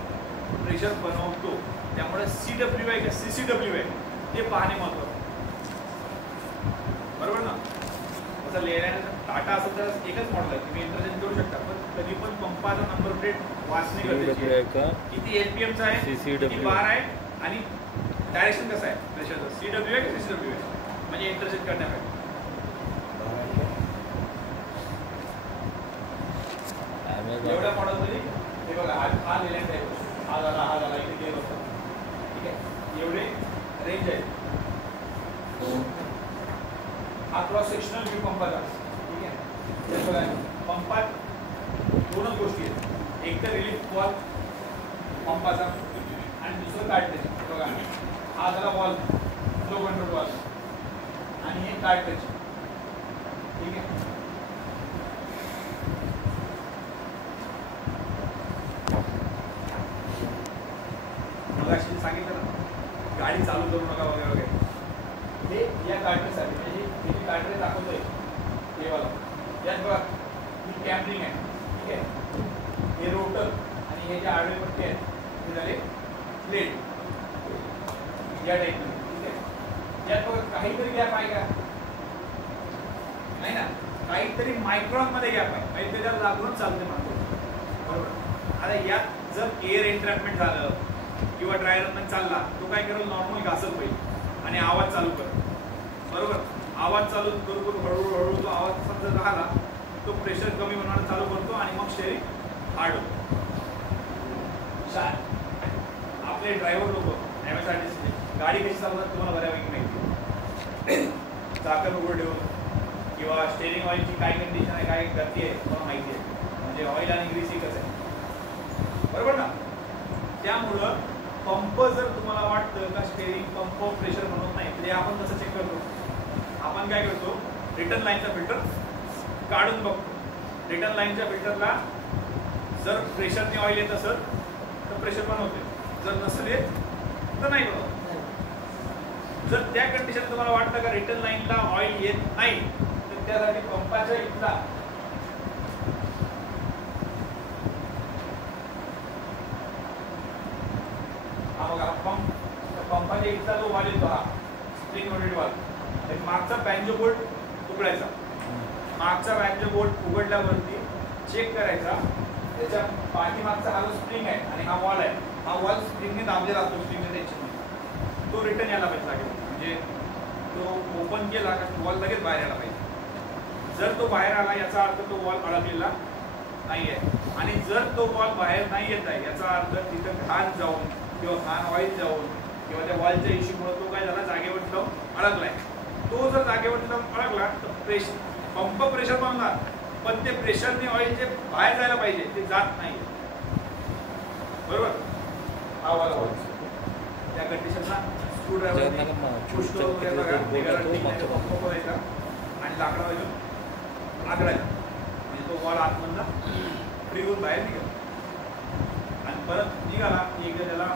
प्रेशर बनवतो. त्यामुळे CW आहे का CCW आहे ते पाहणे महत्वाचं, बरोबर ना. तसं लेण्याचं टाटा असेल तर एकच मॉडेल आहे, तुम्ही इंटरचेंज करू शकता, पण कधी पण पंपाचा नंबर प्लेट वाचणे गरजेचे आहे. किती LPMचा आहे, किती बार आहे आणि डायरेक्शन कसं आहे प्रेशरचं, CW आहे की CCW आहे, म्हणजे इंटरचेंज करण्यासाठी. एवढ्या मॉडेलमध्ये हे बघा, हा लेलँड आहे, हा झाला इथे गेलो होतो, ठीक आहे, एवढे रेंज आहे. हा क्रॉस सेक्शनल व्ह्यू पंपाचा, ठीक आहे. हे बघा, पंपात दोनच गोष्टी आहेत, एक तर रिलीफ वॉल पंपाचा आणि दुसरं कार्ट्रेज. बघा, हा झाला वॉल, फ्लो कंट्रोल वॉल आणि हे कार्ट्रेज, ठीक आहे. मगाशी सांगितलं ना, गाडी चालू करू नका वगैरे वगैरे, हे या कार्ट्रेजसाठी, म्हणजे हे जे कार्ट्रेज दाखवतोय हे वाला, यात बघा ही कॅम्परिंग आहे, ठीक आहे. हे रोटर आणि हे जे आडवे पट्टे आहेत हे झाले प्लेट या टाईपमध्ये, ठीक आहे. यात बघा काहीतरी गॅप आहे का, नाही ना, काहीतरी मायक्रॉन मध्ये गॅप आहे, म्हणजे त्याच्याला लागूनच चालते म्हणतो, बरोबर. आता यात जर एअर एन्ट्रॅपमेंट झालं किंवा ड्रायर मध्ये चालला, तो काय करेल, नॉर्मल घासल पाहिजे आणि आवाज चालू कर, बरोबर. आवाज चालू करू करू हळूहळू तो आवाज समजा राहिला, तो प्रेशर कमी होणार चालू करतो आणि मग स्टेअरिंग हार्ड होतो. आपले ड्रायव्हर लोक MSRTC गाडी कशी चालवतात तुम्हाला बऱ्यापैकी माहिती, चाकं उघड ठेवून किंवा स्टेअरिंग ऑइलची काय कंडिशन आहे, काय गती आहे तुम्हाला माहिती आहे, म्हणजे ऑइल आणि ग्रीस कसं आहे, बरोबर ना. त्यामुळं पंप जर तुम्हाला वाटतं का स्टेअरिंग पंप प्रेशर बनवत नाही, तर आपण कसं चेक करतो, आपण काय करतो, रिटर्न लाईनचा फिल्टर काढून बघतो. रिटर्न लाईनच्या फिल्टरला जर प्रेशरने ऑइल येत असेल तर प्रेशर बनवते, जर नसेल येत तर नाही बनवत. जर त्या कंडिशन तुम्हाला वाटतं का रिटर्न लाईनला ऑइल येत नाही, तर त्यासाठी पंपाच्या इथला हा बघा, पंपाच्या इथला जो वॉल येतो, हा स्प्रिंग लोडेड वॉल, मागचा बँजो बोल्ट उघडायचा, मागचा बँजो बोल्ट उघडल्यावरती चेक करायचा, त्याच्या पाठीमागचा हा जो स्प्रिंग आहे आणि हा वॉल आहे, हा वॉल स्प्रिंगने दाबलेला असतो, स्प्रिंगने टेन्शन, तो रिटर्न यायला पाहिजे लागेल, म्हणजे तो ओपन केला का वॉल लगेच बाहेर यायला पाहिजे. जर तो बाहेर आला याचा अर्थ तो वॉल अडकलेला नाही आहे, आणि जर तो वॉल बाहेर नाही येत आहे याचा अर्थ तिथं घाण जाऊन किंवा घाण ऑइल जाऊन किंवा त्या वॉलच्या इश्यूमुळे तो काय झाला, जागेवर जाऊन अडकलाय. तो जर जागेवर जाऊन अडकला तर पंप प्रेशर बनणार, पण ते प्रेशरने ऑइल जे बाहेर जायला पाहिजे ते जात नाही, बरोबर. हा वाला वॉल त्या कंडिशनला स्क्रूड्रायव्हर पुष्ट वगैरे बघा, पंप करायचा आणि लाकडा वाजून आगडायचा, म्हणजे तो वॉल आतमधला फ्री होऊन बाहेर निघाला. आणि परत निघाला की एकदा त्याला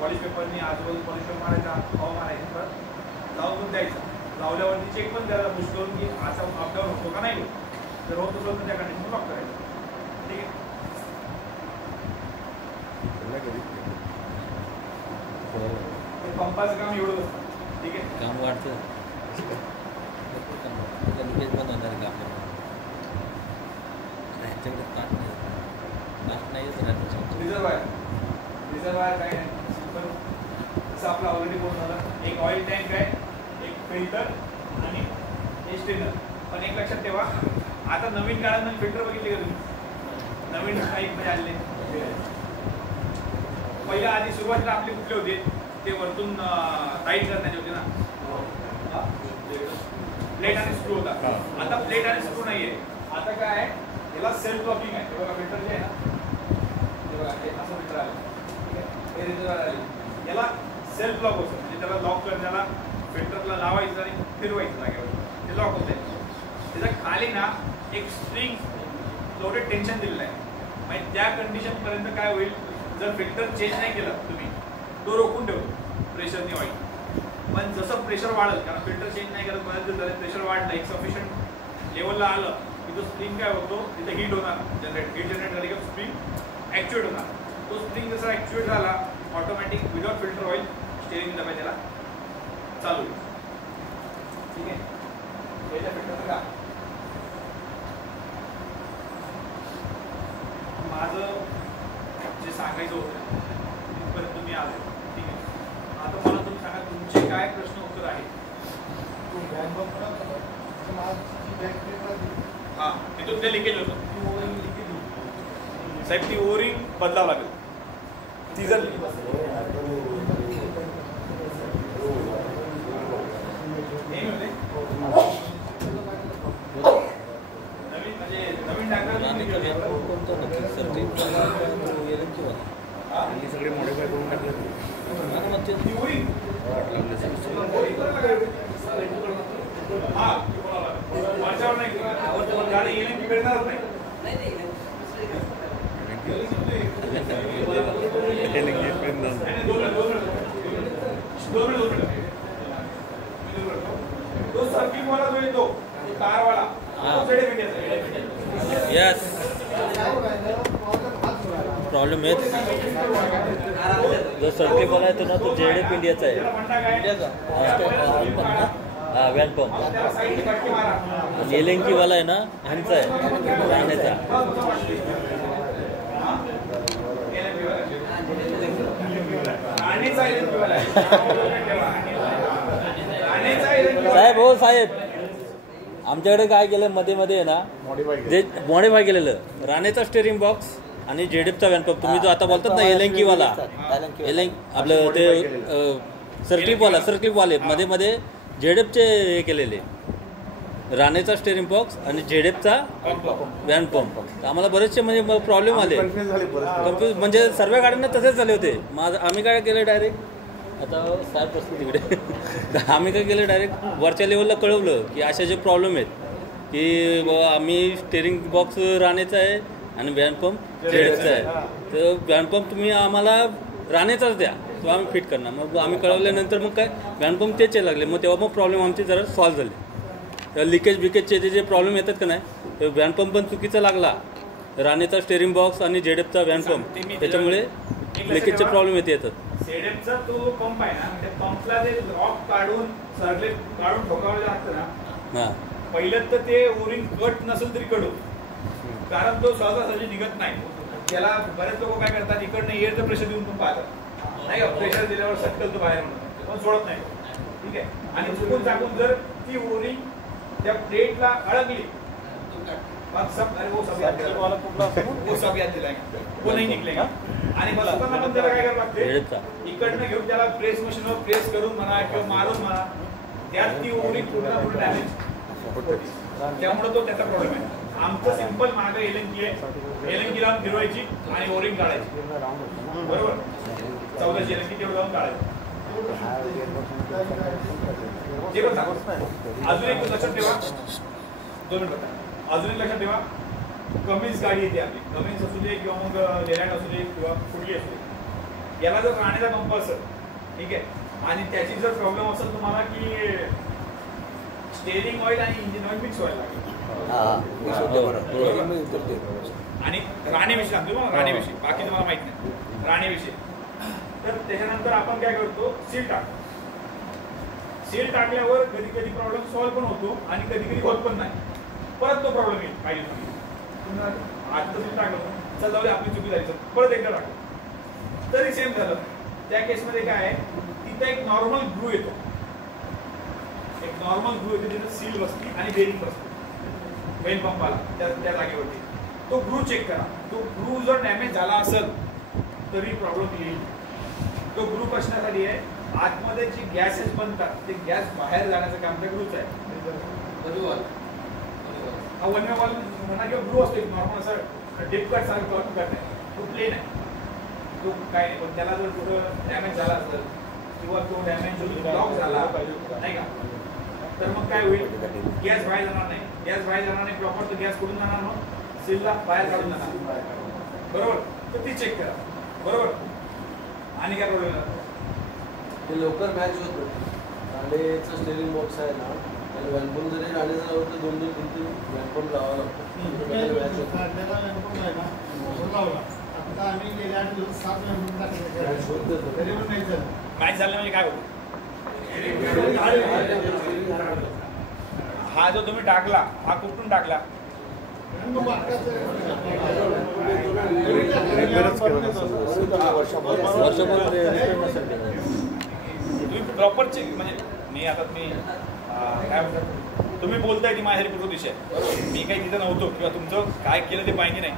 पॉलिश पेपरनी आजूबाजू पॉलिश पेपर मारायचा, हवा मारायचा, परत लावून द्यायचा. लावल्यावरती चेक पण द्यायला पुश करून की असा अपडाऊन होतो का नाही होत, जर होत असेल तर त्या कंडिशन लॉक करायचं, ठीक आहे. पंपाचं काम एवढं असतं. ठीक आहे. काम वाढतं लिकेज बंद होणार काम ह्याच्याकडे ताट नाहीच राहत. रिझर्वायर काय आहे सिंपल जसं आपलं ऑलरेडी बोलून झालं. एक ऑइल टँक आहे, एक फिल्टर आणि एक स्ट्रेनर. पण एक लक्षात ठेवा, आता नवीन काळात नवीन फिल्टर बघितले का तुम्ही? नवीन टाईपमध्ये आले. पहिला आधी सुरुवातीला आपले कुठले होते ते वरतून टाईट करण्याचे होते ना, प्लेट आणि स्क्रू होता. आता प्लेट आणि स्क्रू नाहीये. आता काय आहे, याला सेल्फ लॉकिंग आहे. बघा फिल्टर जे आहे ना, हे बघा हे असं फिल्टर आलं, ठीक आहे. हे रिझर्वायर आले, याला सेल्फ लॉक होतं. म्हणजे त्याला लॉक करण्याला फिल्टरला लावायचं आणि फिरवायचं जागेवर, ते लॉक होते. त्याच्या खाली ना एक स्प्रिंग लोडेड टेन्शन दिलेलं आहे. म्हणजे त्या कंडिशन पर्यंत काय होईल, जर फिल्टर चेंज नाही केलं तुम्ही, तो रोखून ठेवतो प्रेशरने ऑइल. पण जसं प्रेशर वाढेल, कारण फिल्टर चेंज नाही करत, बऱ्याच जर प्रेशर वाढलं, एक सफिशियंट लेवलला आलं की तो स्प्रिंग काय होतो, तिथे हीट होणार, हीट जनरेट झाली की स्प्रिंग ॲक्च्युएट होणार. तो स्प्रिंग जसा ॲक्च्युएट झाला, automatic without filter oil steering दबाय त्याला चालू होईल. ठीक आहे. याच्या फिल्टर का माझं जे सांगायचं होतं तिथपर्यंत तुम्ही आले. ठीक आहे. आता मला तुम्ही सांगा तुमचे काय प्रश्न उत्तर आहेत. हां, तिथून ते लिकेज होतं साहेब, ती ओरिंग बदलावं लागेल. ती जर नवीन म्हणजे नवीन टाकलं सगळे मॉडिफाय करून टाकले. ती ओरिंग हां माझ्यावर नाही, गाडी येईल की मिळणारच नाही. तो सर्किट वाला जो येतो कार वाला, यस प्रॉब्लेम आहे. जो सर्किटवाला येतो ना तो जेडीएफ इंडियाचा आहे. हा व्हॅन पंप. एलेंकीवाला आहे ना ह्यांचा आहे, राहण्याचा. साहेब हो साहेब, आमच्याकडे काय केलं मध्ये आहे ना, जे मॉडिफाय केलेलं राणेचा स्टेअरिंग बॉक्स आणि जेडीएफचा व्हॅन पंप. तुम्ही जो आता बोलतात ना एलेंकीवाला, आपलं ते सर्किटवाले मध्ये जेडीएफचे हे केलेले, राणेचा स्टेअरिंग बॉक्स आणि जेडीएफचा व्हॅन पंप. आम्हाला बरेचसे म्हणजे प्रॉब्लेम आले, कन्फ्यूज. म्हणजे सर्व गाड्यांना तसेच झाले होते. आम्ही काय केलं डायरेक्ट, आता साहेब प्रश्न तिकडे आम्ही काय केलं डायरेक्ट वरच्या लेवलला कळवलं की असे जे प्रॉब्लेम आहेत की बाबा आम्ही स्टेअरिंग बॉक्स राणेचा आहे आणि व्हॅन पंप जेडीएफचा आहे, तर व्हॅन पंप तुम्ही आम्हाला राणेचाच द्या, तो आम्ही फिट करणार. मग आम्ही कळवल्यानंतर मग काय व्हॅन पंप तेच लागले. मग तेव्हा मग प्रॉब्लेम आमचे जरा सॉल्व्ह झाले. तर लिकेज बिकेजचे जे प्रॉब्लेम येतात का नाही, तर व्हॅन पंप पण चुकीचा लागला, राणेचा स्टेअरिंग बॉक्स आणि जेडीएफचा व्हॅन पंप, त्याच्यामुळे लिकेजचे प्रॉब्लेम येतात. जेडीएफचा तो पंप आहे ना, त्या पंपला जे रॉक काढून सरले काढून ठोकावलं लागतं ना, हां पहिलं तर ते ओरिंग कट नसेल तरी कडू, कारण तो सहजासहजी निघत नाही. त्याला बरेच लोक काय करतात, इकडनं एअरचं प्रेशर देऊन पण पाहतात, नाही प्रेशर दिल्यावर सटकल तो बाहेर म्हणून पण सोडत नाही. ठीक आहे. आणि चुकून चाकून जर ती ओरिंग त्या प्लेटला अडकली, वो नहीं निकलेगा. आणि बस आपण त्याला काय करावं लागते, इकडनं घेऊन त्याला प्रेस मशीनवर प्रेस करून म्हणा किंवा मारून म्हणा, त्यात ती ओरिंग पूर्ण डॅमेज. त्यामुळे तो त्याचा प्रॉब्लेम आहे. आमचं सिंपल मागे एलेंकी आहे, एलेंकीला फिरवायची आणि ओरिंग काढायची, बरोबर. 14ची एलेंकी तेवढं जाऊन काढायची. ते पण अजून एक लक्षात ठेवा, 2 मिनिट. अजून एक लक्षात ठेवा, कमीच गाडी येते आपली, कमीच असू दे किंवा मग लेलँड असू दे किंवा कुठली असू दे, याला जर राहण्याचा पंप असेल, ठीक आहे, आणि त्याची जर प्रॉब्लेम असेल तुम्हाला की स्टेअरिंग ऑइल आणि इंजिन ऑइल मिक्स व्हायला लागेल. आणि राणेविषयी सांगतो मला, राणेविषयी बाकी तुम्हाला माहित नाही. राणेविषयी तर त्याच्यानंतर आपण काय करतो, सील टाकतो. सेल टाकल्यावर कधी कधी प्रॉब्लेम सॉल्व्ह पण होतो आणि कधी कधी होत पण नाही, परत तो प्रॉब्लेम येईल पाहिजे तुम्ही आता तुम्ही टाकलं चल जाऊ दे आपली चुकी जायचं परत एकदा टाकलं तरी सेम झालं. त्या केसमध्ये काय आहे तिथं एक नॉर्मल ग्रू येतो, एक नॉर्मल ग्रू येतो तिथं सील बसते आणि बेरिंग बसते वेल पंपाला त्या जागेवरती. तो ग्रू चेक करा, तो ग्रू जर डॅमेज झाला असेल तरी प्रॉब्लेम येईल. तो ग्रू बसण्यासाठी आहे आतमध्ये जे गॅसेस बनतात ते गॅस बाहेर जाण्याचं काम त्या ग्रूच आहे. हा वन वे वॉल म्हणा किंवा ग्रू असतो एक नॉर्मल असं डिप कट सारखं कट आहे, तो प्लेन आहे, तो काय नाही. पण त्याला जर कुठं डॅमेज झाला असेल किंवा तो डॅमेज ब्लॉक झाला नाही का तर मग काय होईल, गॅस बाहेर जाणार नाही. गॅस बाहेर जाणार नाही प्रॉपर, तर गॅस कुठून जाणार मग सीलला बाहेर काढून जाणार बरोबर. तर ती चेक करा बरोबर. आणि काय प्रॉब्लेम आहे ते लवकर मॅच होतो. राणेचा स्टेरिंग बॉक्स आहे ना आणि वॅनपोन जरी राणे झाला तर 2-2-3-3 वॅनपोन लावावं लागतं. आता आम्ही गेले 8 दिवस 7 वॅनपोन टाकले तरी पण नाही झालं. मॅच झालं म्हणजे काय होतं, हा जो तुम्ही टाकला हा कुठून टाकला तुम्ही प्रॉपर चेक म्हणजे मी आता काय म्हणतात तुम्ही बोलताय की माझ्या पूर्व दिशा आहे, मी काही तिथं नव्हतो किंवा तुमचं काय केलं ते माहिती नाही,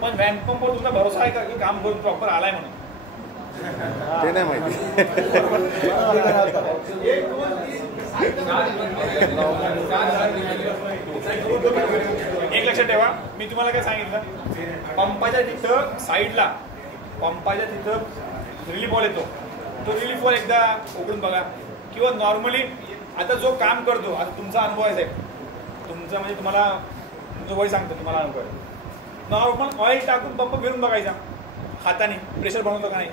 पण वॅनपंपवर तुमचा भरोसा आहे का की काम करून प्रॉपर आलाय म्हणून ते नाही माहिती. एक लक्षात ठेवा मी तुम्हाला काय सांगितलं, पंपाच्या तिथं साईडला पंपाच्या तिथं रिलीफ वॉल येतो, तो रिलीफ वॉल एकदा उघडून बघा. किंवा नॉर्मली आता जो काम करतो, आता तुमचा अनुभव आहे साहेब तुमचा म्हणजे तुम्हाला तुमचं वय सांगतो तुम्हाला अनुभव आहे, नॉर्मल ऑइल टाकून पंप फिरून बघायचा हाताने प्रेशर बनवतो का नाही.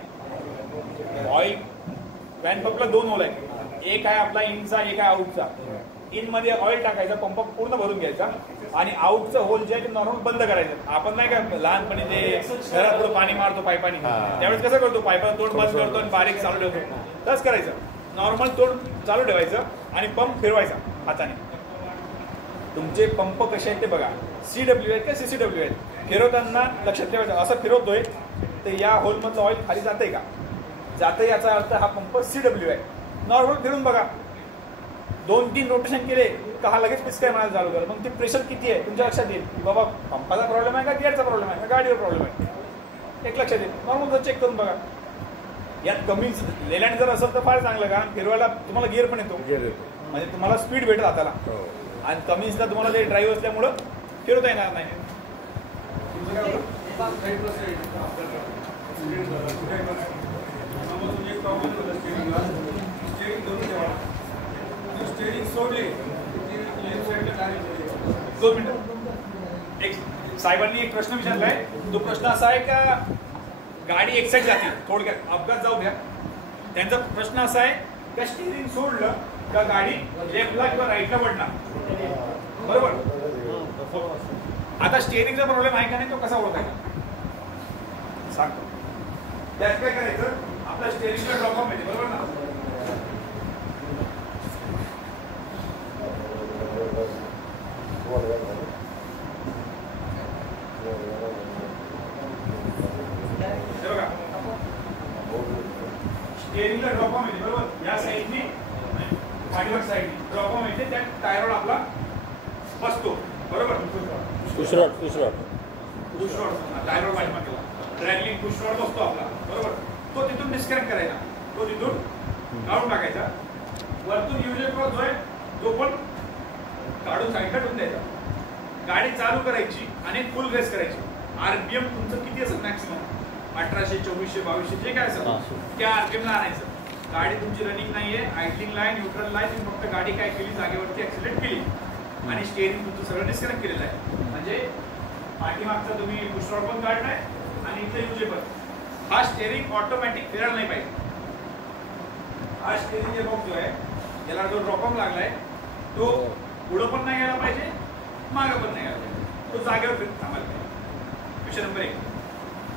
ऑइल वॅन पंपला 2 होल आहे, एक आहे आपला इनचा एक आहे आउटचा. इन मध्ये ऑइल टाकायचा पंप पूर्ण भरून घ्यायचा आणि आउटचं होल जे आहे ते नॉर्मल बंद करायचं. आपण नाही का लहानपणी ते घरात पुढे पाणी मारतो पाईपाने त्यावेळेस कसं करतो पाईपाला तोंड बंद करतो आणि बारीक चालू ठेवतो, तसंच करायचं. नॉर्मल तोंड चालू ठेवायचं आणि पंप फिरवायचा हाताने. तुमचे पंप कसे आहेत ते बघा, CW आहेत का CCW आहेत. फिरवताना लक्षात ठेवायचं असं फिरवतोय तर या होलमधलं ऑइल खाली जाते का, जाते याचा अर्थ हा पंप CW आहे. नॉर्मल फिरून बघा 2-3 रोटेशन केले का हा लगेच पिस्काय म्हणायला चालू करा. मग ते प्रेशर किती आहे तुमच्या लक्षात येईल की बाबा पंपाचा प्रॉब्लेम आहे का गिअरचा प्रॉब्लेम आहे का गाडीवर प्रॉब्लेम आहे, एक लक्षात येईल. नॉर्मल चेक करून बघा. यात कमी लेलँड जर असेल तर फार चांगलं, कारण फिरवायला तुम्हाला गिअर पण येतो म्हणजे तुम्हाला स्पीड भेटत हाताला. आणि कमी इंचला तुम्हाला ते ड्राईव्ह असल्यामुळं फिरवता येणार नाही. स्टेरिंग सोडले 2 मिनिटं. एक साहेबांनी एक प्रश्न विचारलाय, तो प्रश्न असा आहे का गाडी एक साईड जाते थोडक्यात अपघात जाऊ द्या. त्यांचा प्रश्न असा आहे का स्टेरिंग सोडलं का गाडी लेफ्टला किंवा राईटला पडणार बरोबर. आता स्टेरिंगचा प्रॉब्लेम आहे का नाही तो कसा ओळखायचा सांगतो. त्यात काय करायचं, आपल्या स्टेरिंगला ड्रॉप माहिती बरोबर ना, स्टेरिंगला ड्रॉप माहिती बरोबर. या साईडनी पाठीवर साईडनी ड्रॉप माहिती त्या टायरवर आपला बसतो बरोबर. पुशरॉड टायरवर पाठीमागे ड्रॅगलिंग पुशरॉड बसतो आपला बरोबर. तो तिथून डिस्कनेक्ट करायचा, तो तिथून काढून टाकायचा. वरतून युजर क्रॉस जो आहे तो पण काढून साईडला ठेवून द्यायचा. गाडी चालू करायची आणि फुल रेस करायची. RPM तुमचं किती असेल मॅक्सिमम 1800, 2400, 2200 जे काय असेल त्या RPM ला आणायचं. गाडी तुमची रनिंग नाहीये, आयडलिंग लाईन न्यूट्रल लाईन, तुम्ही फक्त गाडी काय केली जागेवरती ऍक्सिलेट केली आणि स्टेअरिंग तुमचं सगळं डिस्कनेक्ट केलेलं आहे. म्हणजे पाठीमागचा तुम्ही पुशरॉड पण काढलाय आणि इथलं युजे पण. हा स्टेअरिंग ऑटोमॅटिक फिरायला नाही पाहिजे. हा स्टेअरिंग बॉक्स जो आहे याला जो ड्रॉपअप लागलाय तो पुढं पण नाही यायला पाहिजे मागं पण नाही यायला पाहिजे, तो जागेवर थांबायला पाहिजे. विषय नंबर 1.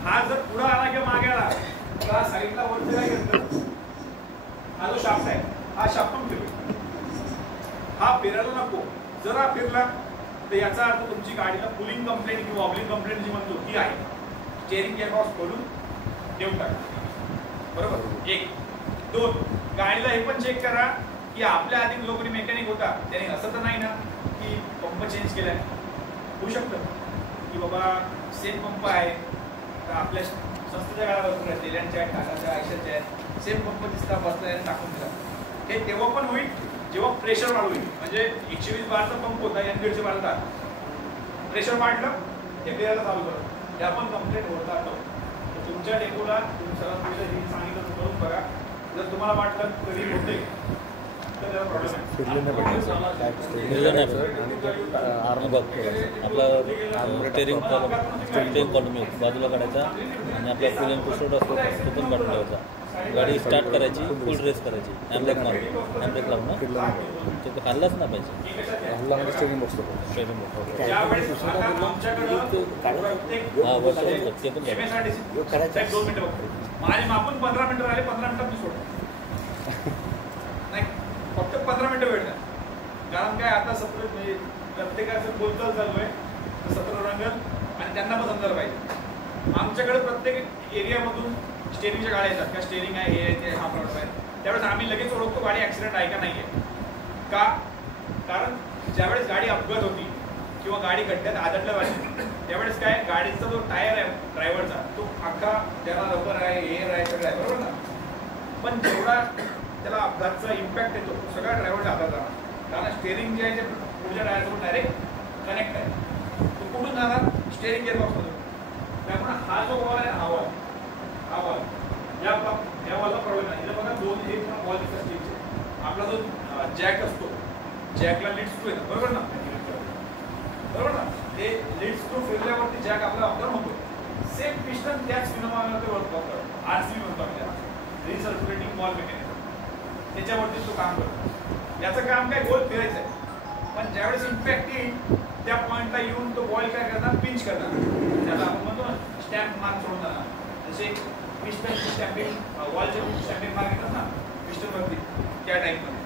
हा जर पुढं आला किंवा मागे आला तर साईडला वर फिरायला घेतलं, हा जो शाफ्ट आहे हा शाफ्ट पण फिरतो. हा फिरायला नको. जर हा फिरला तर याचा अर्थ तुमची गाडीला पुलिंग कंप्लेंट किंवा वॉबलिंग कंप्लेंट जी म्हणतो ती आहे. स्टेअरिंग गिअरबॉक्स खोलून देऊन टाका. बरोबर. 1. 2. गाडीला हे पण चेक करा की आपल्या आधी लोकांनी मेकॅनिक होता त्याने असं तर नाही ना की पंप चेंज केलाय. होऊ शकतं की बाबा सेम पंप आहे तर आपल्या संस्थेच्या गाड्या लेल्यांच्या आहेत, टाटाच्या, आयशरच्या आहेत, सेम पंप दिसता बसला आणि टाकून दिला. हे तेव्हा पण होईल जेव्हा प्रेशर वाढ होईल. म्हणजे 120 बारचा पंप होता आणि 150 बारचा प्रेशर वाढलं ते फिरायला चालू करत. त्या पण कंप्लेंट होतात. तुमच्या डेपोला तुम्ही सगळं पहिलं सांगितलं करून बघा. जर तुम्हाला वाटलं कधी होते तर त्याला प्रॉब्लेम आहे. आपला स्टेरिंग कॉलम बाजूला काढायचा आणि आपला फुल अँड पुशोट असतो तो पण काढून ठेवायचा. गाडी स्टार्ट करायची, फुल रेस करायची, हँडब्रेक मारून हँडब्रेक लावून ना तो हल्लाच ना पाहिजे. हल्ला म्हणजे स्टेरिंग बॉक्स स्टेरिंग बॉक्स त्यावेळेस आता आमच्याकडं प्रत्येक हा वर ते पण MSRTC 2 मिनिटं बघतो. माझे मापून 15 मिनिटं राहिले, 15 मिनिटात मी सोडतो. नाही फक्त 15 मिनिटं वेळ द्या. कारण काय आता सत्र म्हणजे प्रत्येकाचं बोलचाल चालू आहे तर सत्र रंगल आणि त्यांना पण समजायला पाहिजे. आमच्याकडे प्रत्येक एरियामधून स्टेरिंगच्या गाड्या येतात का स्टेरिंग आहे, हे आहे, ते हा प्रॉब्लेम आहे. त्यावेळेस आम्ही लगेच ओळखतो गाडी ॲक्सिडेंट आहे का नाही आहे. का? कारण ज्यावेळेस गाडी अपघात होती किंवा गाडी खड्ड्यात आदळल्या पाहिजे त्यावेळेस काय गाडीचा जो टायर आहे ड्रायव्हरचा तो अख्खा त्याला रबर आहे, एअर आहे, सगळं आहे. बरोबर ना. पण जेवढा त्याला अपघातचा इम्पॅक्ट येतो तो सगळा ड्रायव्हरच्या हातात जाणार. कारण स्टेरिंग जे आहे ते पुढच्या टायरसोबत डायरेक्ट कनेक्ट आहे. तो कुठून जाणार? स्टेरिंग गिअरबॉक्समधून. त्यामुळे हा जो वॉल आहे हा वॉल या वॉलला प्रॉब्लेम नाही. बघा 2 वॉल दिसतात स्टीलचे. आपला जो जॅक असतो जॅकला लीड स्क्रू येतात. बरोबर ना. बरोबर ना. ते लीड स्क्रू फिरल्यावरती जॅक आपला अपडाऊन होतो. सेम पिस्टन त्याच फिनोमिनावरती वर्क करतो. RCB म्हणतो आपल्याला, रिसर्क्युलेटिंग वॉल मेकॅनिझम. त्याच्यावरती तो काम करतो. याचं काम काय गोल फिरायचं आहे. पण ज्यावेळेस इम्पॅक्ट येईल त्या पॉईंटला येऊन तो बॉल काय करणार? पिंच करणार. त्याला आपण म्हणतो ना स्टॅम्प मार्क सोडून जाणार. जसे पिस्टन स्टॅम्पिंग वॉलचे स्टॅम्पिंग मार्क येतात ना पिस्टनवरती त्या टाईपमध्ये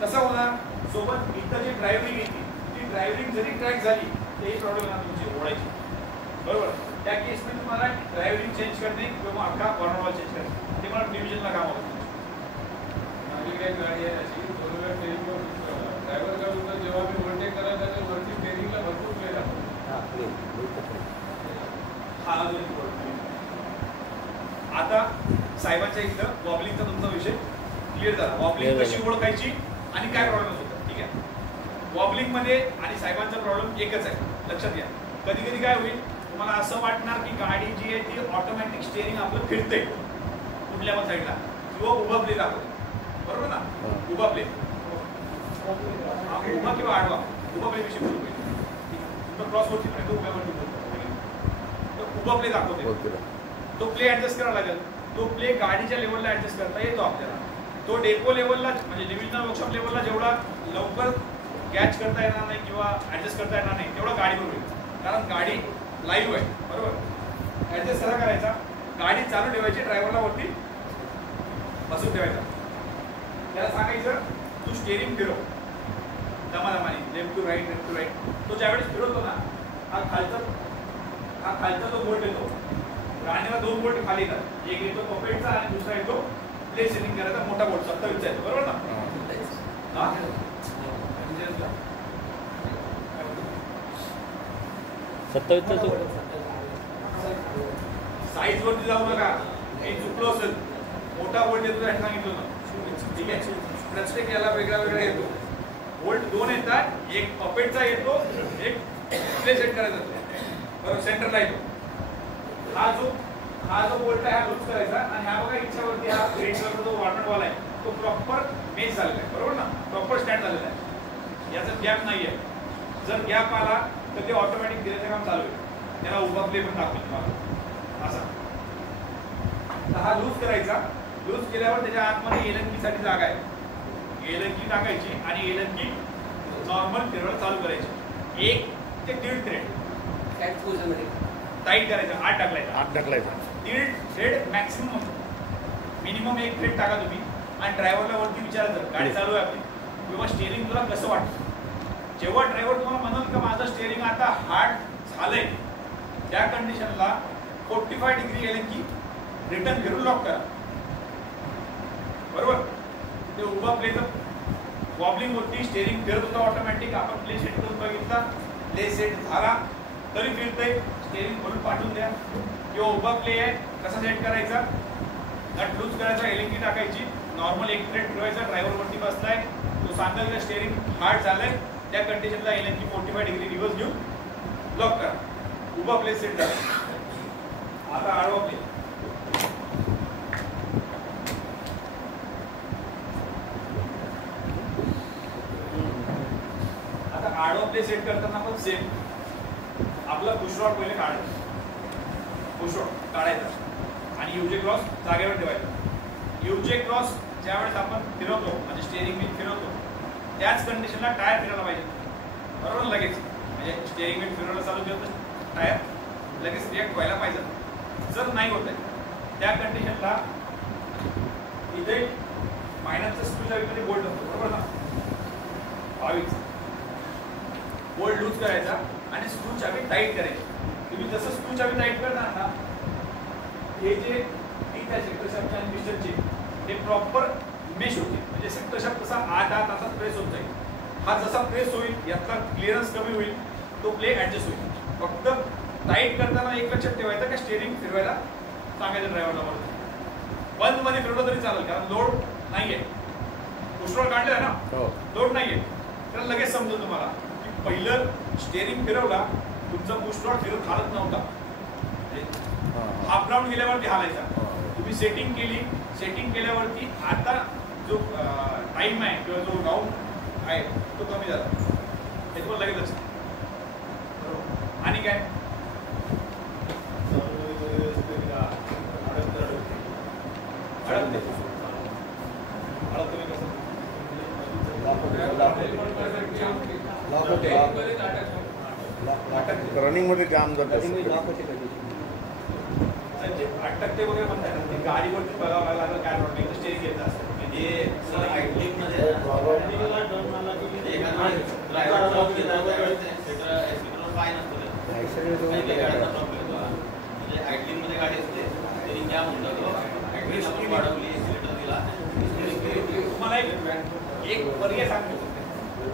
तसं होणार. सोबत इथं जी ड्रायव्हरिंग येते ती ड्रायव्हरिंग जरी ट्रॅक झाली तरी प्रॉब्लेम येणार तुमची ओढायची. बरोबर. त्या केसमध्ये तुम्हाला ड्रायव्हरिंग चेंज करणे किंवा अख्खा कॉर्नर वॉल चेंज करणे ते मला डिव्हिजनला काम होतं. माझी काही गाडी आहे अशी 2 वेळा स्टेरिंगवर ड्रायव्हरकडून जेव्हा मी ओव्हरटेक करायला तर वरती स्टेरिंगला भरपूर प्लेट आहे. आता साहेबांच्या इथं वॉबलिंगचा तुमचा विषय क्लिअर झाला. वॉबलिंग कशी ओळखायची आणि काय प्रॉब्लेम होतात. ठीक आहे. वॉबलिंग मध्ये आणि साहेबांचा प्रॉब्लेम एकच आहे. लक्षात घ्या. कधी कधी काय होईल तुम्हाला असं वाटणार की गाडी जी आहे ती ऑटोमॅटिक स्टेअरिंग आपलं फिरते कुठल्या पण साईडला किंवा उभा प्ले दाखवतो. बरोबर ना. उभा प्ले उभा किंवा आडवा उभा प्ले विषयी बोलू. क्रॉसवरती पर्यंत उभ्यावरती बोलतो. उभा प्ले दाखवतो. तो प्ले ऍडजस्ट करावा लागेल. तो प्ले गाडीच्या लेवलला ऍडजस्ट करता येतो आपल्याला. तो डेपो लेवलला म्हणजे डिव्हिजनल वर्कशॉप लेवलला जेवढा लवकर कॅच करता येणार नाही किंवा ऍडजस्ट करता येणार नाही तेवढा गाडीवर होईल. कारण गाडी लाईव्ह आहे. बरोबर. ऍडजस्ट कसा करायचा? गाडी चालू ठेवायची, ड्रायव्हरला वरती बसून ठेवायचा. त्याला सांगायचं तू स्टेरिंग फिरव दमादमाने, left to right left to right. तो ज्यावेळेस फिरवतो ना हा खालचा जो बोल्ट येतो गाडीला 2 बोल्ट खाली येतात. एक येतो पॉकेटचा आणि दुसरा येतो प्लेस सेटिंग करायचा मोठा बोल्ट 27 चा येतो. बरोबर ना. हा 27 चा साईज वरती जाऊ नका. हे चुकलो असेल. मोठा बोल्ट येतो त्याने सांगितलं ना. ठीक आहे. प्रत्येक याला वेगळा वेगळा येतो. बोल्ट 2 येतात. एक पॉकेटचा येतो, एक प्लेस सेट करायचा येतो. बरोबर. सेंटरला येतो. हा जो बोल्ट आहे हा लूज करायचा आणि हा बघा इच्छावरती हा ग्रेड कलरचा जो वॉर्नट वाला आहे तो प्रॉपर मेच झालेला आहे. बरोबर ना. प्रॉपर स्टँड झालेला आहे. याचा गॅप नाही आहे. जर गॅप आला तर ते ऑटोमॅटिक दिल्याचं काम चालू आहे. त्याला उभा प्ले पण दाखवतो तुम्हाला असा. तर हा लूज करायचा. लूज केल्यावर त्याच्या आतमध्ये एलनकीसाठी जागा आहे. एलनकी टाकायची आणि एलनकी नॉर्मल फिरवणं चालू करायची. 1 ते 1.5 थ्रेड टाईट करायचं. 8 टाकलायचा. 1.5 थ्रेड मॅक्सिमम. मिनिमम 1 थ्रेड टाका तुम्ही आणि ड्रायव्हरला वरती विचारायचं गाडी चालू आहे आपली किंवा स्टेअरिंग तुला कसं वाटतं. जेव्हा ड्रायव्हर तुम्हाला म्हणाल का माझं स्टेअरिंग आता हार्ड झालंय, त्या कंडिशनला 45 डिग्री गेले की रिटर्न फिरून लॉक करा. बरोबर. ते उभा प्लेचं वॉबलिंग होती, स्टेअरिंग फिरत होता ऑटोमॅटिक. आपण प्ले सेट करून बघितला, प्ले सेट झाला तरी फिरतंय, स्टेअरिंग खोलून पाठवून द्या. किंवा उभा प्ले आहे, कसा सेट करायचा, नट लूज करायचा, एलएनकी टाकायची, नॉर्मल एक प्लेट फिरवायचा. ड्रायव्हर वरती बसलाय, तो सांगाल का स्टेअरिंग हार्ड झालंय, त्या कंडिशनला एलएनकी 45 डिग्री रिव्हर्स घेऊन लॉक करा. उभा प्ले सेट झाला. आता आडवा प्ले. आता आडवा प्ले सेट करताना पण सेम आपला पुशरॉड पहिले काढायचा, पुशरॉड काढायचा आणि यूजे क्रॉस जागेवर ठेवायचा. यूजे क्रॉस ज्यावेळेस आपण फिरवतो म्हणजे स्टेअरिंग व्हील फिरवतो त्याच कंडिशनला टायर फिरायला पाहिजे. बरोबर. लगेच म्हणजे स्टेअरिंग व्हील फिरवायला चालू केलं टायर लगेच रिॲक्ट व्हायला पाहिजे. जर नाही होत आहे त्या कंडिशनला इथे मायनसचा स्क्रू चावीमध्ये बोल्ट असतो. बरोबर ना. 22 बोल्ट लूज करायचा आणि स्क्रू चावी टाईट करायची. तुम्ही जसं स्क्रू चावी टाईट करणार ना, हे जे टीथ आहे सेक्टर शाफ्ट आणि पिस्टनचे ते प्रॉपर मेश होते. म्हणजे सेक्टर शाफ्ट कसा आत प्रेस होत जाईल. हा जसा प्रेस होईल यातला क्लिअरन्स कमी होईल, तो प्ले ऍडजस्ट होईल. फक्त टाईट करताना एक लक्षात ठेवायचं की स्टेअरिंग फिरवायला सांगायचं ड्रायव्हरला. बरोबर. बंद मध्ये फिरवलं तरी चालेल कारण लोड नाहीये. पुशरॉड काढलं आहे ना, लोड नाहीये. तर लगेच समजेल तुम्हाला की पहिलं स्टेअरिंग फिरवला, तुमचा पुशरॉड फिरत हालत नव्हता, हाफ राऊंड गेल्यावरती हालायचा. तुम्ही सेटिंग केली, सेटिंग केल्यावरती आता जो टाइम आहे किंवा जो राऊंड आहे तो कमी झाला. हे तुम्हाला लगेच लक्षात. बरोबर. आणि काय रनिंग मध्ये जाम जातात. अटकते वगैरे म्हणतात ते गाडीवरती बघावं लागलं काय प्रॉब्लेम स्टेअरिंग घेत असतं. म्हणजे आयडिंगमध्ये ड्रायव्हर लॉक केल्यावर एक्सिलेटर फाय नसतो. म्हणजे आयडिंगमध्ये गाडी असते तरी त्या म्हणतात आयडिंग आपण वाढवली, एक्सिलेटर दिला. तुम्हाला एक पर्याय सांगतो.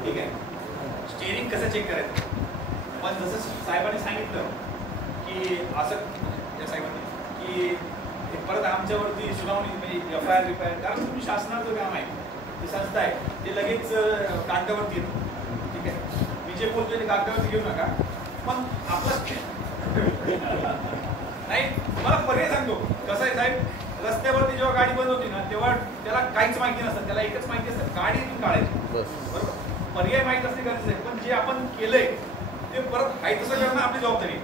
ठीक आहे. स्टेअरिंग कसं चेक करायचं. पण जसं साहेबांनी सांगितलं की असं त्या साहेबांनी की परत आमच्यावरती सुनावणी म्हणजे FIR रिपायर, कारण तुम्ही शासनाचं काम आहे, ती संस्था आहे, ते लगेच कागदावरती येतं. ठीक आहे. मी जे बोलतोय ते कागदावरती घेऊ नका. पण आपलं नाही, मला पर्याय सांगतो. कसं आहे साहेब, रस्त्यावरती जेव्हा गाडी बंद होती ना तेव्हा त्याला काहीच माहिती नसतं, त्याला एकच माहिती असतं गाडी इथून काढायची. बरोबर. पर्याय माहिती असणे गरजेचं आहे. पण जे आपण केलंय ते परत आहे तसं करणं आपली जबाबदारी आहे.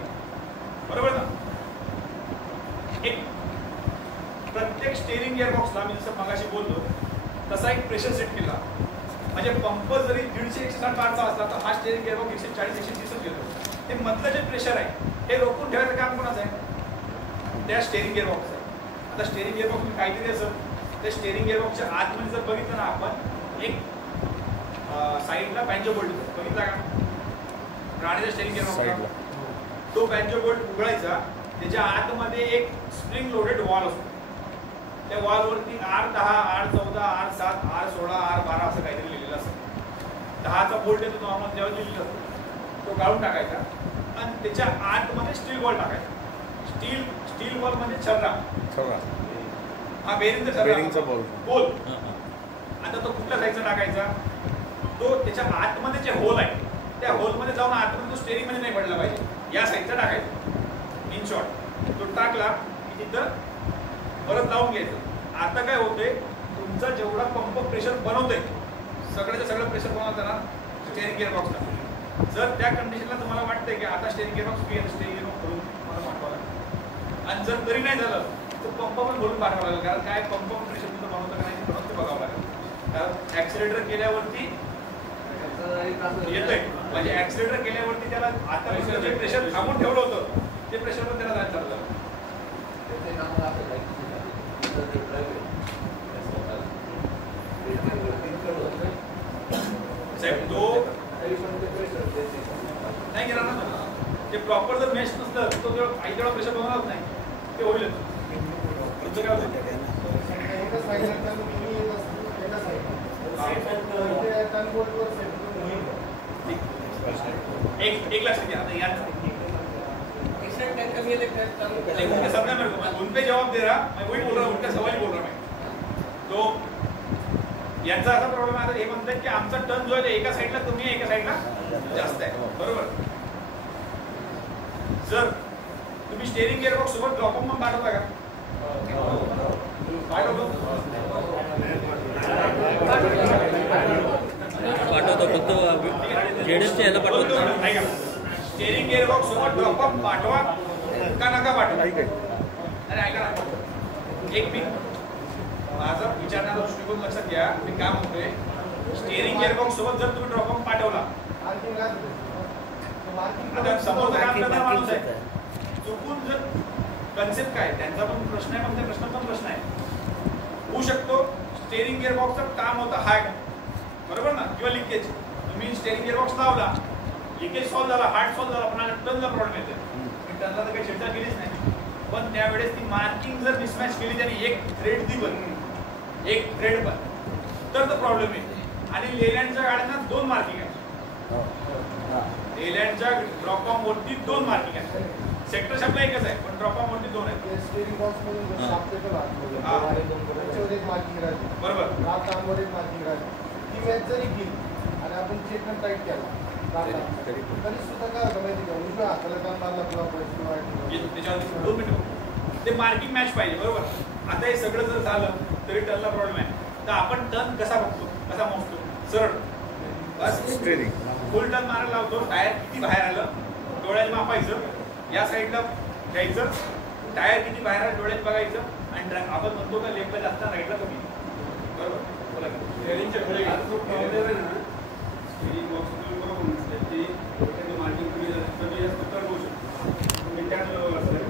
बरोबर ना. एक प्रत्येक स्टेअरिंग गिअरबॉक्सला मी जसं मगाशी बोललो तसा एक प्रेशर सेट केला. म्हणजे पंप जरी 150-160 बारचा असला तर हा स्टेअरिंग गिअरबॉक्स 140-130 घेतो. ते मधलं जे प्रेशर आहे हे रोखून ठेवायचं काम कोणाचं आहे, त्या स्टेअरिंग गिअरबॉक्स आहे. आता स्टेअरिंग गिअरबॉक्स मी काहीतरी असं त्या स्टेअरिंग गिअरबॉक्सच्या आतमध्ये जर बघितलं ना आपण, एक साईडला बँजो बोल्ट बघितला का राणीच्या स्टेअरिंग गिअरबॉक्सला, तो बँजो बोल्ट उघडायचा. त्याच्या आतमध्ये एक स्प्रिंग लोडेड वॉल असतो. त्या वॉलवरती R10, R14, R7, R16, R12 असं काहीतरी लिहिलेलं असतं. 10चा बोल्ट येतो नॉर्मल जेव्हा लिहिलेला असतो तो काढून टाकायचा आणि त्याच्या आतमध्ये स्टील बॉल टाकायचा. स्टील बॉल म्हणजे छर्रा, हा बेरिंगचा बोल. आता तो कुठल्या साईडचा टाकायचा, तो त्याच्या आतमध्ये जे होल आहे त्या होलमध्ये जाऊन आतमध्ये तो स्टेअरिंग मध्ये नाही पडला पाहिजे, या साईडचा टाकायचा. इन शॉर्ट तो टाकला की तिथं परत लावून घ्यायचं. आता काय होतंय, तुमचा जेवढा पंप प्रेशर बनवतोय सगळ्याचं सगळं प्रेशर बनवतं ना स्टेअरिंग गिअरबॉक्सला. जर त्या कंडिशनला तुम्हाला वाटतंय की आता स्टेअरिंग गिअरबॉक्स फ्री आहे, स्टेअरिंग गिअरबॉक्स करून मला पाठवावं लागेल. आणि जर तरी नाही झालं तर पंप पण भरून पाठवावं लागेल. कारण काय पंप प्रेशर तुमचं बनवतं का नाही म्हणून ते बघावं लागेल. कारण ऍक्सिलेटर केल्यावरती येतोय, म्हणजे ऍक्सिलेटर केल्यावरती त्याला आता जे प्रेशर थांबून ठेवलं होतं ते प्रेशर पण त्याला जायला चाललं. स्टेप 2 नाही गेला ना ते प्रॉपर जर मेश नसलं तो तेवढा प्रेशर बनवणार नाही ते होईल तुमचं काय होतं एका साईडला टर्न तुम्ही येत असतो एका साईडला टर्न बोर्डवर सेट होईल एक लक्षात घ्या आता यात समझा मेरे को मैं उन पे जवाब दे रहा मैं वही बोल रहा हूँ उनका सवाल ही बोल रहा मैं तो यांचा असा प्रॉब्लेम आहे हे म्हणतात की आमचा टर्न जो आहे ते एका साईडला कमी आहे एका साईडला जास्त आहे बरोबर जर तुम्ही स्टेअरिंग गिअरबॉक्स सोबत ड्रॉप मग पाठवता का पाठवतो फक्त जेडीएसच्या याला पाठवतो स्टेअरिंग गिअरबॉक्स सोबत ड्रॉप पाठवा का नका पाठवा अरे ऐका ना एक मिनिट माझा विचारण्याचा दृष्टिकोन लक्षात घ्या मी काय म्हणतोय स्टेअरिंग गिअरबॉक्स सोबत जर तुम्ही ड्रॉप पाठवला आता समोरचा काम करणारा माणूस आहे चुकून जर कन्सेप्ट काय त्यांचा पण प्रश्न आहे पण त्या प्रश्न पण प्रश्न आहे होऊ शकतो स्टेअरिंग गिअरबॉक्सचं काम होतं हार्ड बरोबर ना किंवा लिकेज तुम्ही स्टेअरिंग गिअरबॉक्स लावला लिकेज सॉल्व्ह झाला हार्ड सॉल्व्ह झाला पण टर्नला प्रॉब्लेम येतो मी टर्नला तर काही चर्चा केलीच नाही पण त्यावेळेस ती मार्किंग जर मिसमॅच केली त्याने एक थ्रेड दी बन एक थ्रेड बन तर तो प्रॉब्लेम येते आणि लेलँडच्या गाड्यांना 2 मार्किंग आहे लेलँडच्या ड्रॉपॉम वरती 2 मार्किंग आहे सेक्टर शब्द एकच आहे पण ड्रॉपॉम वरती 2 आहे स्टीअरिंग बॉक्स मधून शाफ्ट येतो ना त्याच्यावर एक मार्किंग राहते बरोबर रात आमवर एक मार्किंग राहते ती मॅच जरी गेली आणि आपण चेक पण टाईट केला तरी सुद्धा काय होतं माहिती का उजव्या हाताला काम मारला त्याच्यावर 2 मिनिटं ते मार्किंग मॅच पाहिजे बरोबर आता हे सगळं जर झालं तरी टर्नला प्रॉब्लेम आहे तर आपण टर्न कसा बघतो कसा मोजतो सरळ बस स्टेअरिंग फुल टर्न मारायला लावतो टायर किती बाहेर आलं डोळ्याला मापायचं या साईडला घ्यायचं टायर किती बाहेर आलं डोळ्यात बघायचं आणि आपण म्हणतो का लेफ्टला जास्त राईटला कमी बरोबर बोला स्टेअरिंगच्या पुढे प्रॉब्लेम आहे ना स्टेअरिंग बॉक्स बरोबर म्हणतात की त्याची मार्किंग कमी जास्त टर्न होऊ शकतो त्याच असतं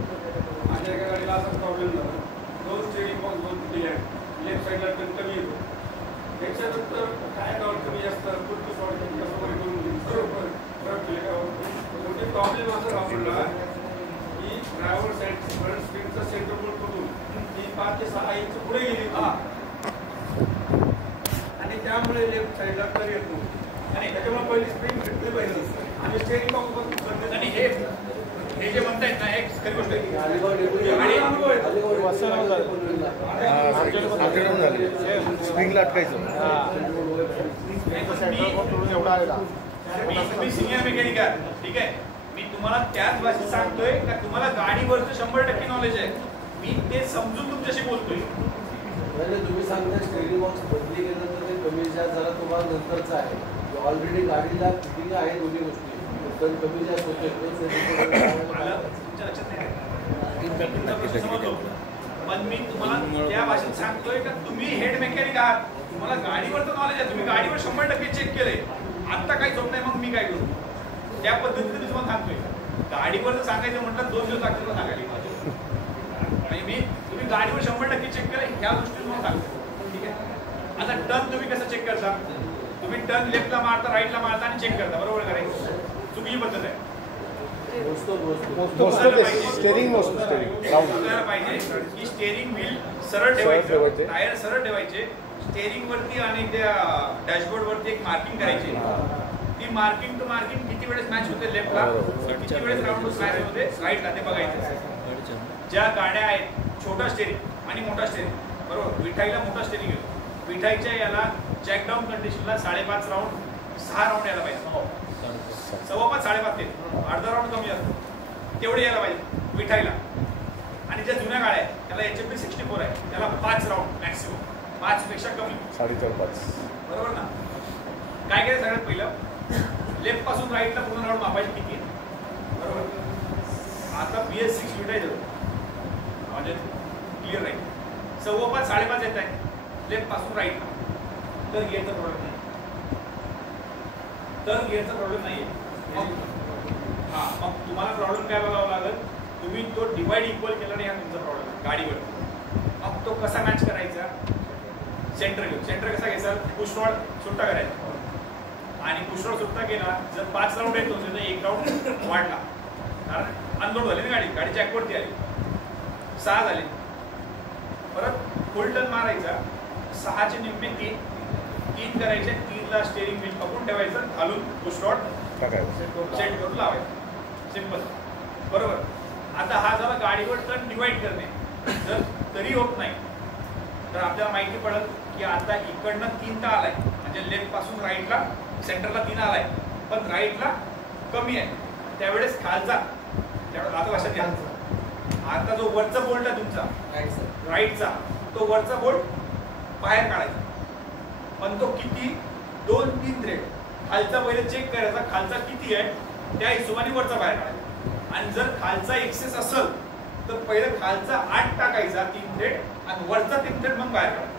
माझ्या एका गाडीला असाच प्रॉब्लेम झाला 2 स्टेअरिंग बॉक्स 2 फुटी आहे लेफ्ट साईडला टर्न कमी येतो त्याच्यानंतर काय डॉट कमी जास्त पुढचं शॉर्ट कसं वगैरे करून फरक मोठे प्रॉब्लेम असा सापडला की ड्रायव्हर साईड फ्रंट स्क्रीनचा सेंटर बोर्ड करून ती 5 ते 6 इंच पुढे गेली आणि त्यामुळे लेफ्ट साईडला टर्न येत नव्हतं आणि त्याच्यामुळे पहिली स्प्रिंग घेतली पाहिजे आणि स्टेअरिंग बॉक्स आणि हे जे म्हणतायत ना एक खरी गोष्ट आहे स्प्रिंगला अटकायचं मी सिनियर मेकॅनिक आहे ठीक आहे मी तुम्हाला त्याच भाषेत सांगतोय का तुम्हाला गाडीवरचं 100% नॉलेज आहे मी ते समजून तुमच्याशी बोलतोय तुम्ही सांगता स्टेअरिंग बॉक्स बदली केल्यानंतर ते कमी जास्त झाला तुम्हाला नंतरचा आहे ऑलरेडी गाडीला फिटिंग आहे दोन्ही गोष्टी पण कमी जास्त होते तुमच्या लक्षात नाही समजलो पण मी तुम्हाला त्या भाषेत सांगतोय का तुम्ही हेड मेकॅनिक आहात तुम्हाला गाडीवरचं नॉलेज आहे तुम्ही गाडीवर 100% चेक केलंय आता काही होत नाही मग मी काय करू त्या पद्धतीने मी तुम्हाला सांगतोय गाडीवरचं सांगायचं म्हटलं 2 दिवस लागतील सांगायला आणि मी तुम्ही गाडीवर 100% चेक केलं ह्या गोष्टी तुम्हाला सांगतो ठीक आहे आता टर्न तुम्ही कसं चेक करता तुम्ही टर्न लेफ्टला मारता राईटला मारता आणि चेक करता बरोबर करायचं चुकीची पद्धत आहे स्टेअरिंग आपल्याला पाहिजे की स्टेअरिंग व्हील सरळ ठेवायचं टायर सरळ ठेवायचे स्टेअरिंग वरती आणि त्या डॅशबोर्ड वरती एक मार्किंग करायची ती मार्किंग टू मार्किंग किती वेळेस मॅच होते लेफ्टला किती वेळेस राऊंड मॅच होते राईटला ते बघायचं ज्या गाड्या आहेत छोटा स्टेअरिंग आणि मोठा स्टेअरिंग बरोबर विठाईला मोठा स्टेअरिंग येतो विठाईच्या याला चेकडाऊन कंडिशनला 5.5 राऊंड 6 राऊंड यायला पाहिजे 5.5 साडेपाच ते अर्धा राऊंड कमी असतो तेवढे यायला पाहिजे विठाईला आणि ज्या जुन्या गाड्या आहेत त्याला HMP 64 आहे त्याला 5 राऊंड मॅक्सिमम 5 पेक्षा कमी 4.5 बरोबर ना काय करायचं सगळ्यात पहिलं लेफ्ट पासून राईटला पूर्ण राऊंड मापायची किती बरोबर आता BS6 विठाईचं म्हणजे क्लिअर राहील 5.25 साडेपाच येत आहे लेफ्ट पासून राईटला तर गिअरचा प्रॉब्लेम नाही हां मग तुम्हाला प्रॉब्लेम काय बघावा लागेल तुम्ही तो डिवाइड इक्वल केला नाही हा तुमचा प्रॉब्लेम गाडीवर मग तो कसा मॅच करायचा सेंटर घेऊन सेंटर कसा घ्यायचा पुश रॉड सुट्टा करायचा आणि पुष्कळ सुट्टा केला, जर 5 राऊंड येतो तर 1 राऊंड वाढला, कारण अनलोड झाली ना गाडी जॅकवरती आली, 6 झाले. परत फुल टर्न मारायचा, 6चे निम्मे 3 करायचे, 3ला स्टेअरिंग व्हील पकडून ठेवायचं, घालून पुश रॉड सेट करून लावायचं. सिंपल, बरोबर. आता हा झाला गाडीवर टर्न डिवाइड करणे. जर तरी होत नाही तर आपल्याला माहिती पडेल की आता इकडनं 3 आलाय, म्हणजे लेफ्ट पासून राईटला सेंटरला 3 आलाय, पण राईटला कमी आहे, त्यावेळेस खालचा आता लक्षात घ्या. आता जो वरचा बोल्ट आहे तुमचा राईटचा, तो वरचा बोल्ट बाहेर काढायचा, पण तो किती, 2-3 थ्रेड. खालचा पहिले चेक करायचा खालचा किती आहे, त्या हिशोबाने वरचा बाहेर काढायचा. आणि जर खालचा एक्सेस असेल तर पहिले खालचा 8 टाकायचा 3 थ्रेड आणि वरचा 3 थ्रेड मग बाहेर काढायचा.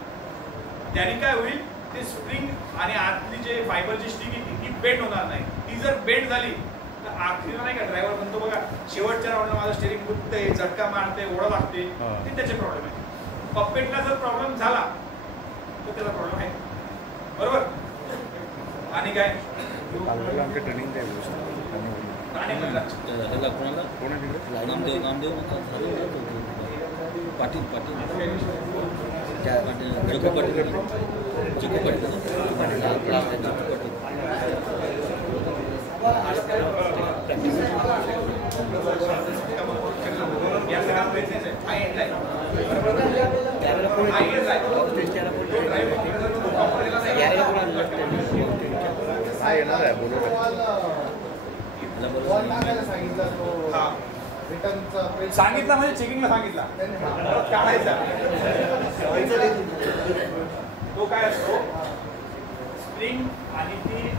त्याने काय होईल, ते स्प्रिंग आणि आतली जे फायबरची स्टिंग येते ती बेंड होणार नाही. ती जर बेंड झाली तर आखरीला नाही का ड्रायव्हर म्हणतो बघा शेवटच्या राऊंडला माझं स्टेरिंग दुखतंय, झटका मारते, ओढा लागते, ते त्याचे प्रॉब्लेम आहे. पप्पेटला जर प्रॉब्लेम झाला तर त्याला प्रॉब्लेम आहे, बरोबर. आणि काय ट्रेनिंग नामदेव पाटील याचं काम गरजेचं आहे. येणार आहे बोलू सांगितलं म्हणजे चेकिंगला सांगितला काढायचा. तो काय असतो, स्प्रिंग आणि ती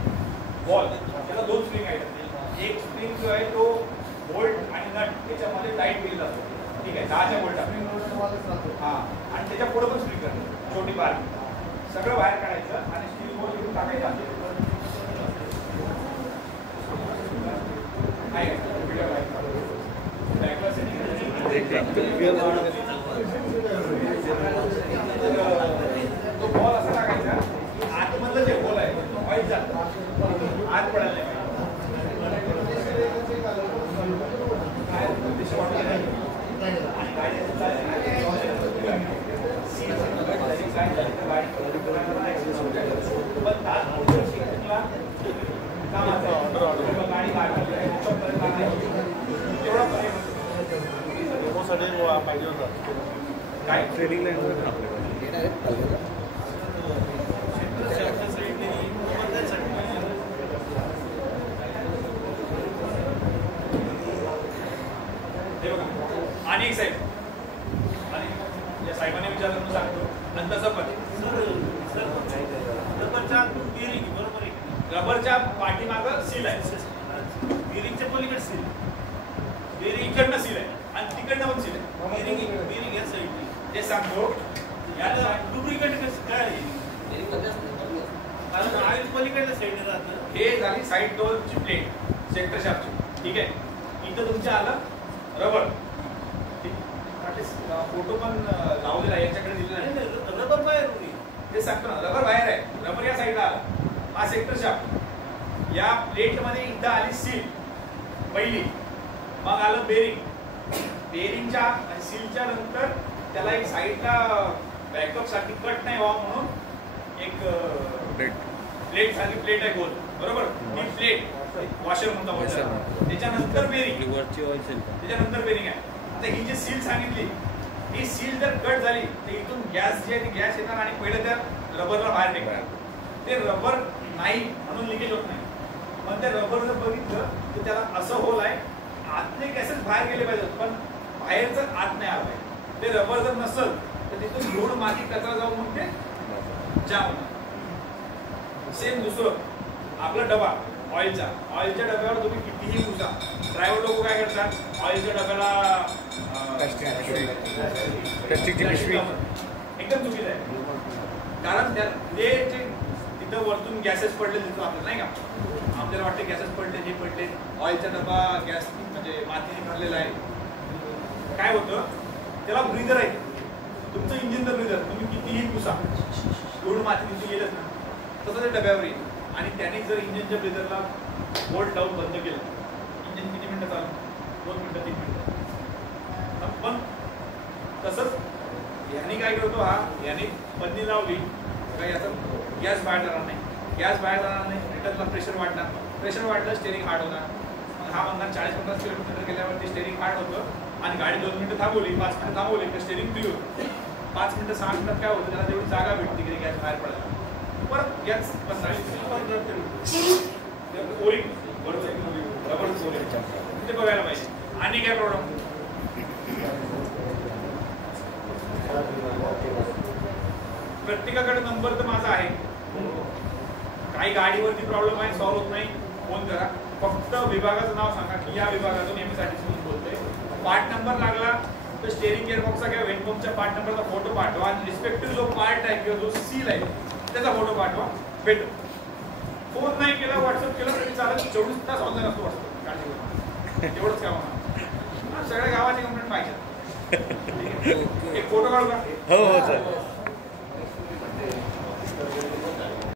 बॉल, त्याला 2 स्प्रिंग आहेत. एक स्प्रिंग जो आहे तो बोल्ट आणि नट याच्यामध्ये टाईट केलेला असतो, ठीक आहे, 10च्या बोल्ट. हा, आणि त्याच्या पुढे पण स्प्रिंग करतो, छोटी बार, सगळं बाहेर काढायचं आणि स्टील बोल घेऊन टाकायचं. तो बॉल असा टाकायचा, आतमधलं जे बॉल आहे तो ऑइल जातो, आत पडायला नाही. काय ट्रेनिंगला आणि एक साहेब, आणि या साहेबांनी विचारलं म्हणून सांगतो, नंतरचा पण रबरच्या पाठीमागं सील आहे, बिरिंगच्या पलीकडे सील, बिरिंग इकडनं सील आहे आणि तिकडनं पण सील आहे. बिरिंग या साईडनी ते सांगतो. याला डुप्लिकेट काय कारण ऑइल पलीकडल्या साईडने राहतं. हे झाली साईड डोअरची प्लेट सेक्टर शाफ्टची, ठीक आहे. इथं तुमच्या आलं रबर, फोटो पण लावलेला आहे, याच्याकडे दिलेला आहे. रबर बाहेर ते सांगतो ना, रबर बाहेर आहे, रबर या साईडला आला, हा सेक्टर शाफ्ट. या प्लेटमध्ये इथं आली सील पहिली, मग आलं बेरिंग, बेरिंगच्या सीलच्या नंतर त्याला एक साईडला बॅकअप साठी कट नाही व्हावं म्हणून एक प्लेट सारखी प्लेट आहे गोल, बरोबर. ती प्लेट वॉशर म्हणतो, त्याच्यानंतर बेरिंग, त्याच्यानंतर बेरिंग आहे. आता ही जी सील सांगितली, ही सील जर कट झाली तर इथून गॅस जी आहे ती गॅस येणार आणि पहिलं त्या रबरला बाहेर निघणार. ते रबर नाही म्हणून लिकेज होत नाही, पण ते रबर जर बघितलं तर त्याला असं होल आहे, आतले गॅसेस बाहेर गेले पाहिजेत पण बाहेरचं आत नाही आलं पाहिजे. ते रबर जर नसेल तर तिथून धूळ माती कचरा जाऊन मग ते जाम होणार. सेम दुसरं आपला डबा ऑइलचा, ऑइलच्या डब्यावर तुम्ही कितीही पुसा, ड्रायव्हर लोक काय करतात, ऑइलच्या डब्याला प्लास्टिकची पिशवी एकदम चुकीचं आहे. कारण ते तिथं वरतून गॅसेस पडले तिथं आपल्याला नाही का, आपल्याला वाटते गॅसेस पडले, हे पडले, ऑइलचा डबा गॅस म्हणजे मातीने भरलेला आहे. काय होतं, त्याला ब्रीदर आहे, तुमचं इंजिनचं ब्रीदर, तुम्ही कितीही पुसा धूळ माती तिथे गेलंच ना, तसं ते डब्यावर येईल. आणि त्याने जर इंजिनच्या ब्लेझरला बोल्ट लावून बंद केलं, इंजिन किती मिनिटं चालू? 2 मिनिटं 3 मिनिटं. पण तसंच याने काय करतो हा, याने पन्नी लावली का याचा गॅस बाहेर जाणार नाही, गॅस बाहेर जाणार नाही, रिटर्नला प्रेशर वाढणार, प्रेशर वाढलं स्टेरिंग हार्ड होणार. मग हा म्हणणार 40-50 किलोमीटर गेल्यावरती स्टेरिंग हार्ड होतं आणि गाडी 2 मिनिटं थांबवली, 5 मिनिटं थांबवली तर स्टेरिंग फ्री होतं. 5 मिनिटं 6 मिनिटात काय होतं, त्याला तेवढी जागा भेटते की गॅस बाहेर पडायला. परत गॅस ओरिंग रबर तिथे बघायला पाहिजे. आणि काय प्रॉब्लेम? प्रत्येकाकडे नंबर तर माझा आहे. काही गाडीवरती प्रॉब्लेम आहे, सॉल्व्ह होत नाही, फोन करा. फक्त विभागाचं नाव सांगा की या विभागातून MSRTC बोलतोय. पार्ट नंबर लागला तर स्टेअरिंग गिअरबॉक्सचा किंवा वेनपंपच्या पार्ट नंबरचा फोटो पाठवा आणि रिस्पेक्टिव्ह जो पार्ट आहे किंवा जो सील आहे त्याचा फोटो पाठवा. भेटू. फोन नाही केला, व्हॉट्सअप केलं तरी चालेल. 24 तास ऑनलाईन असतो व्हॉट्सअप. काळजी करू, एवढंच काम होणार. सगळ्या गावाची कंप्लेंट पाहिजे. एक फोटो काढू का? हो हो चालेल.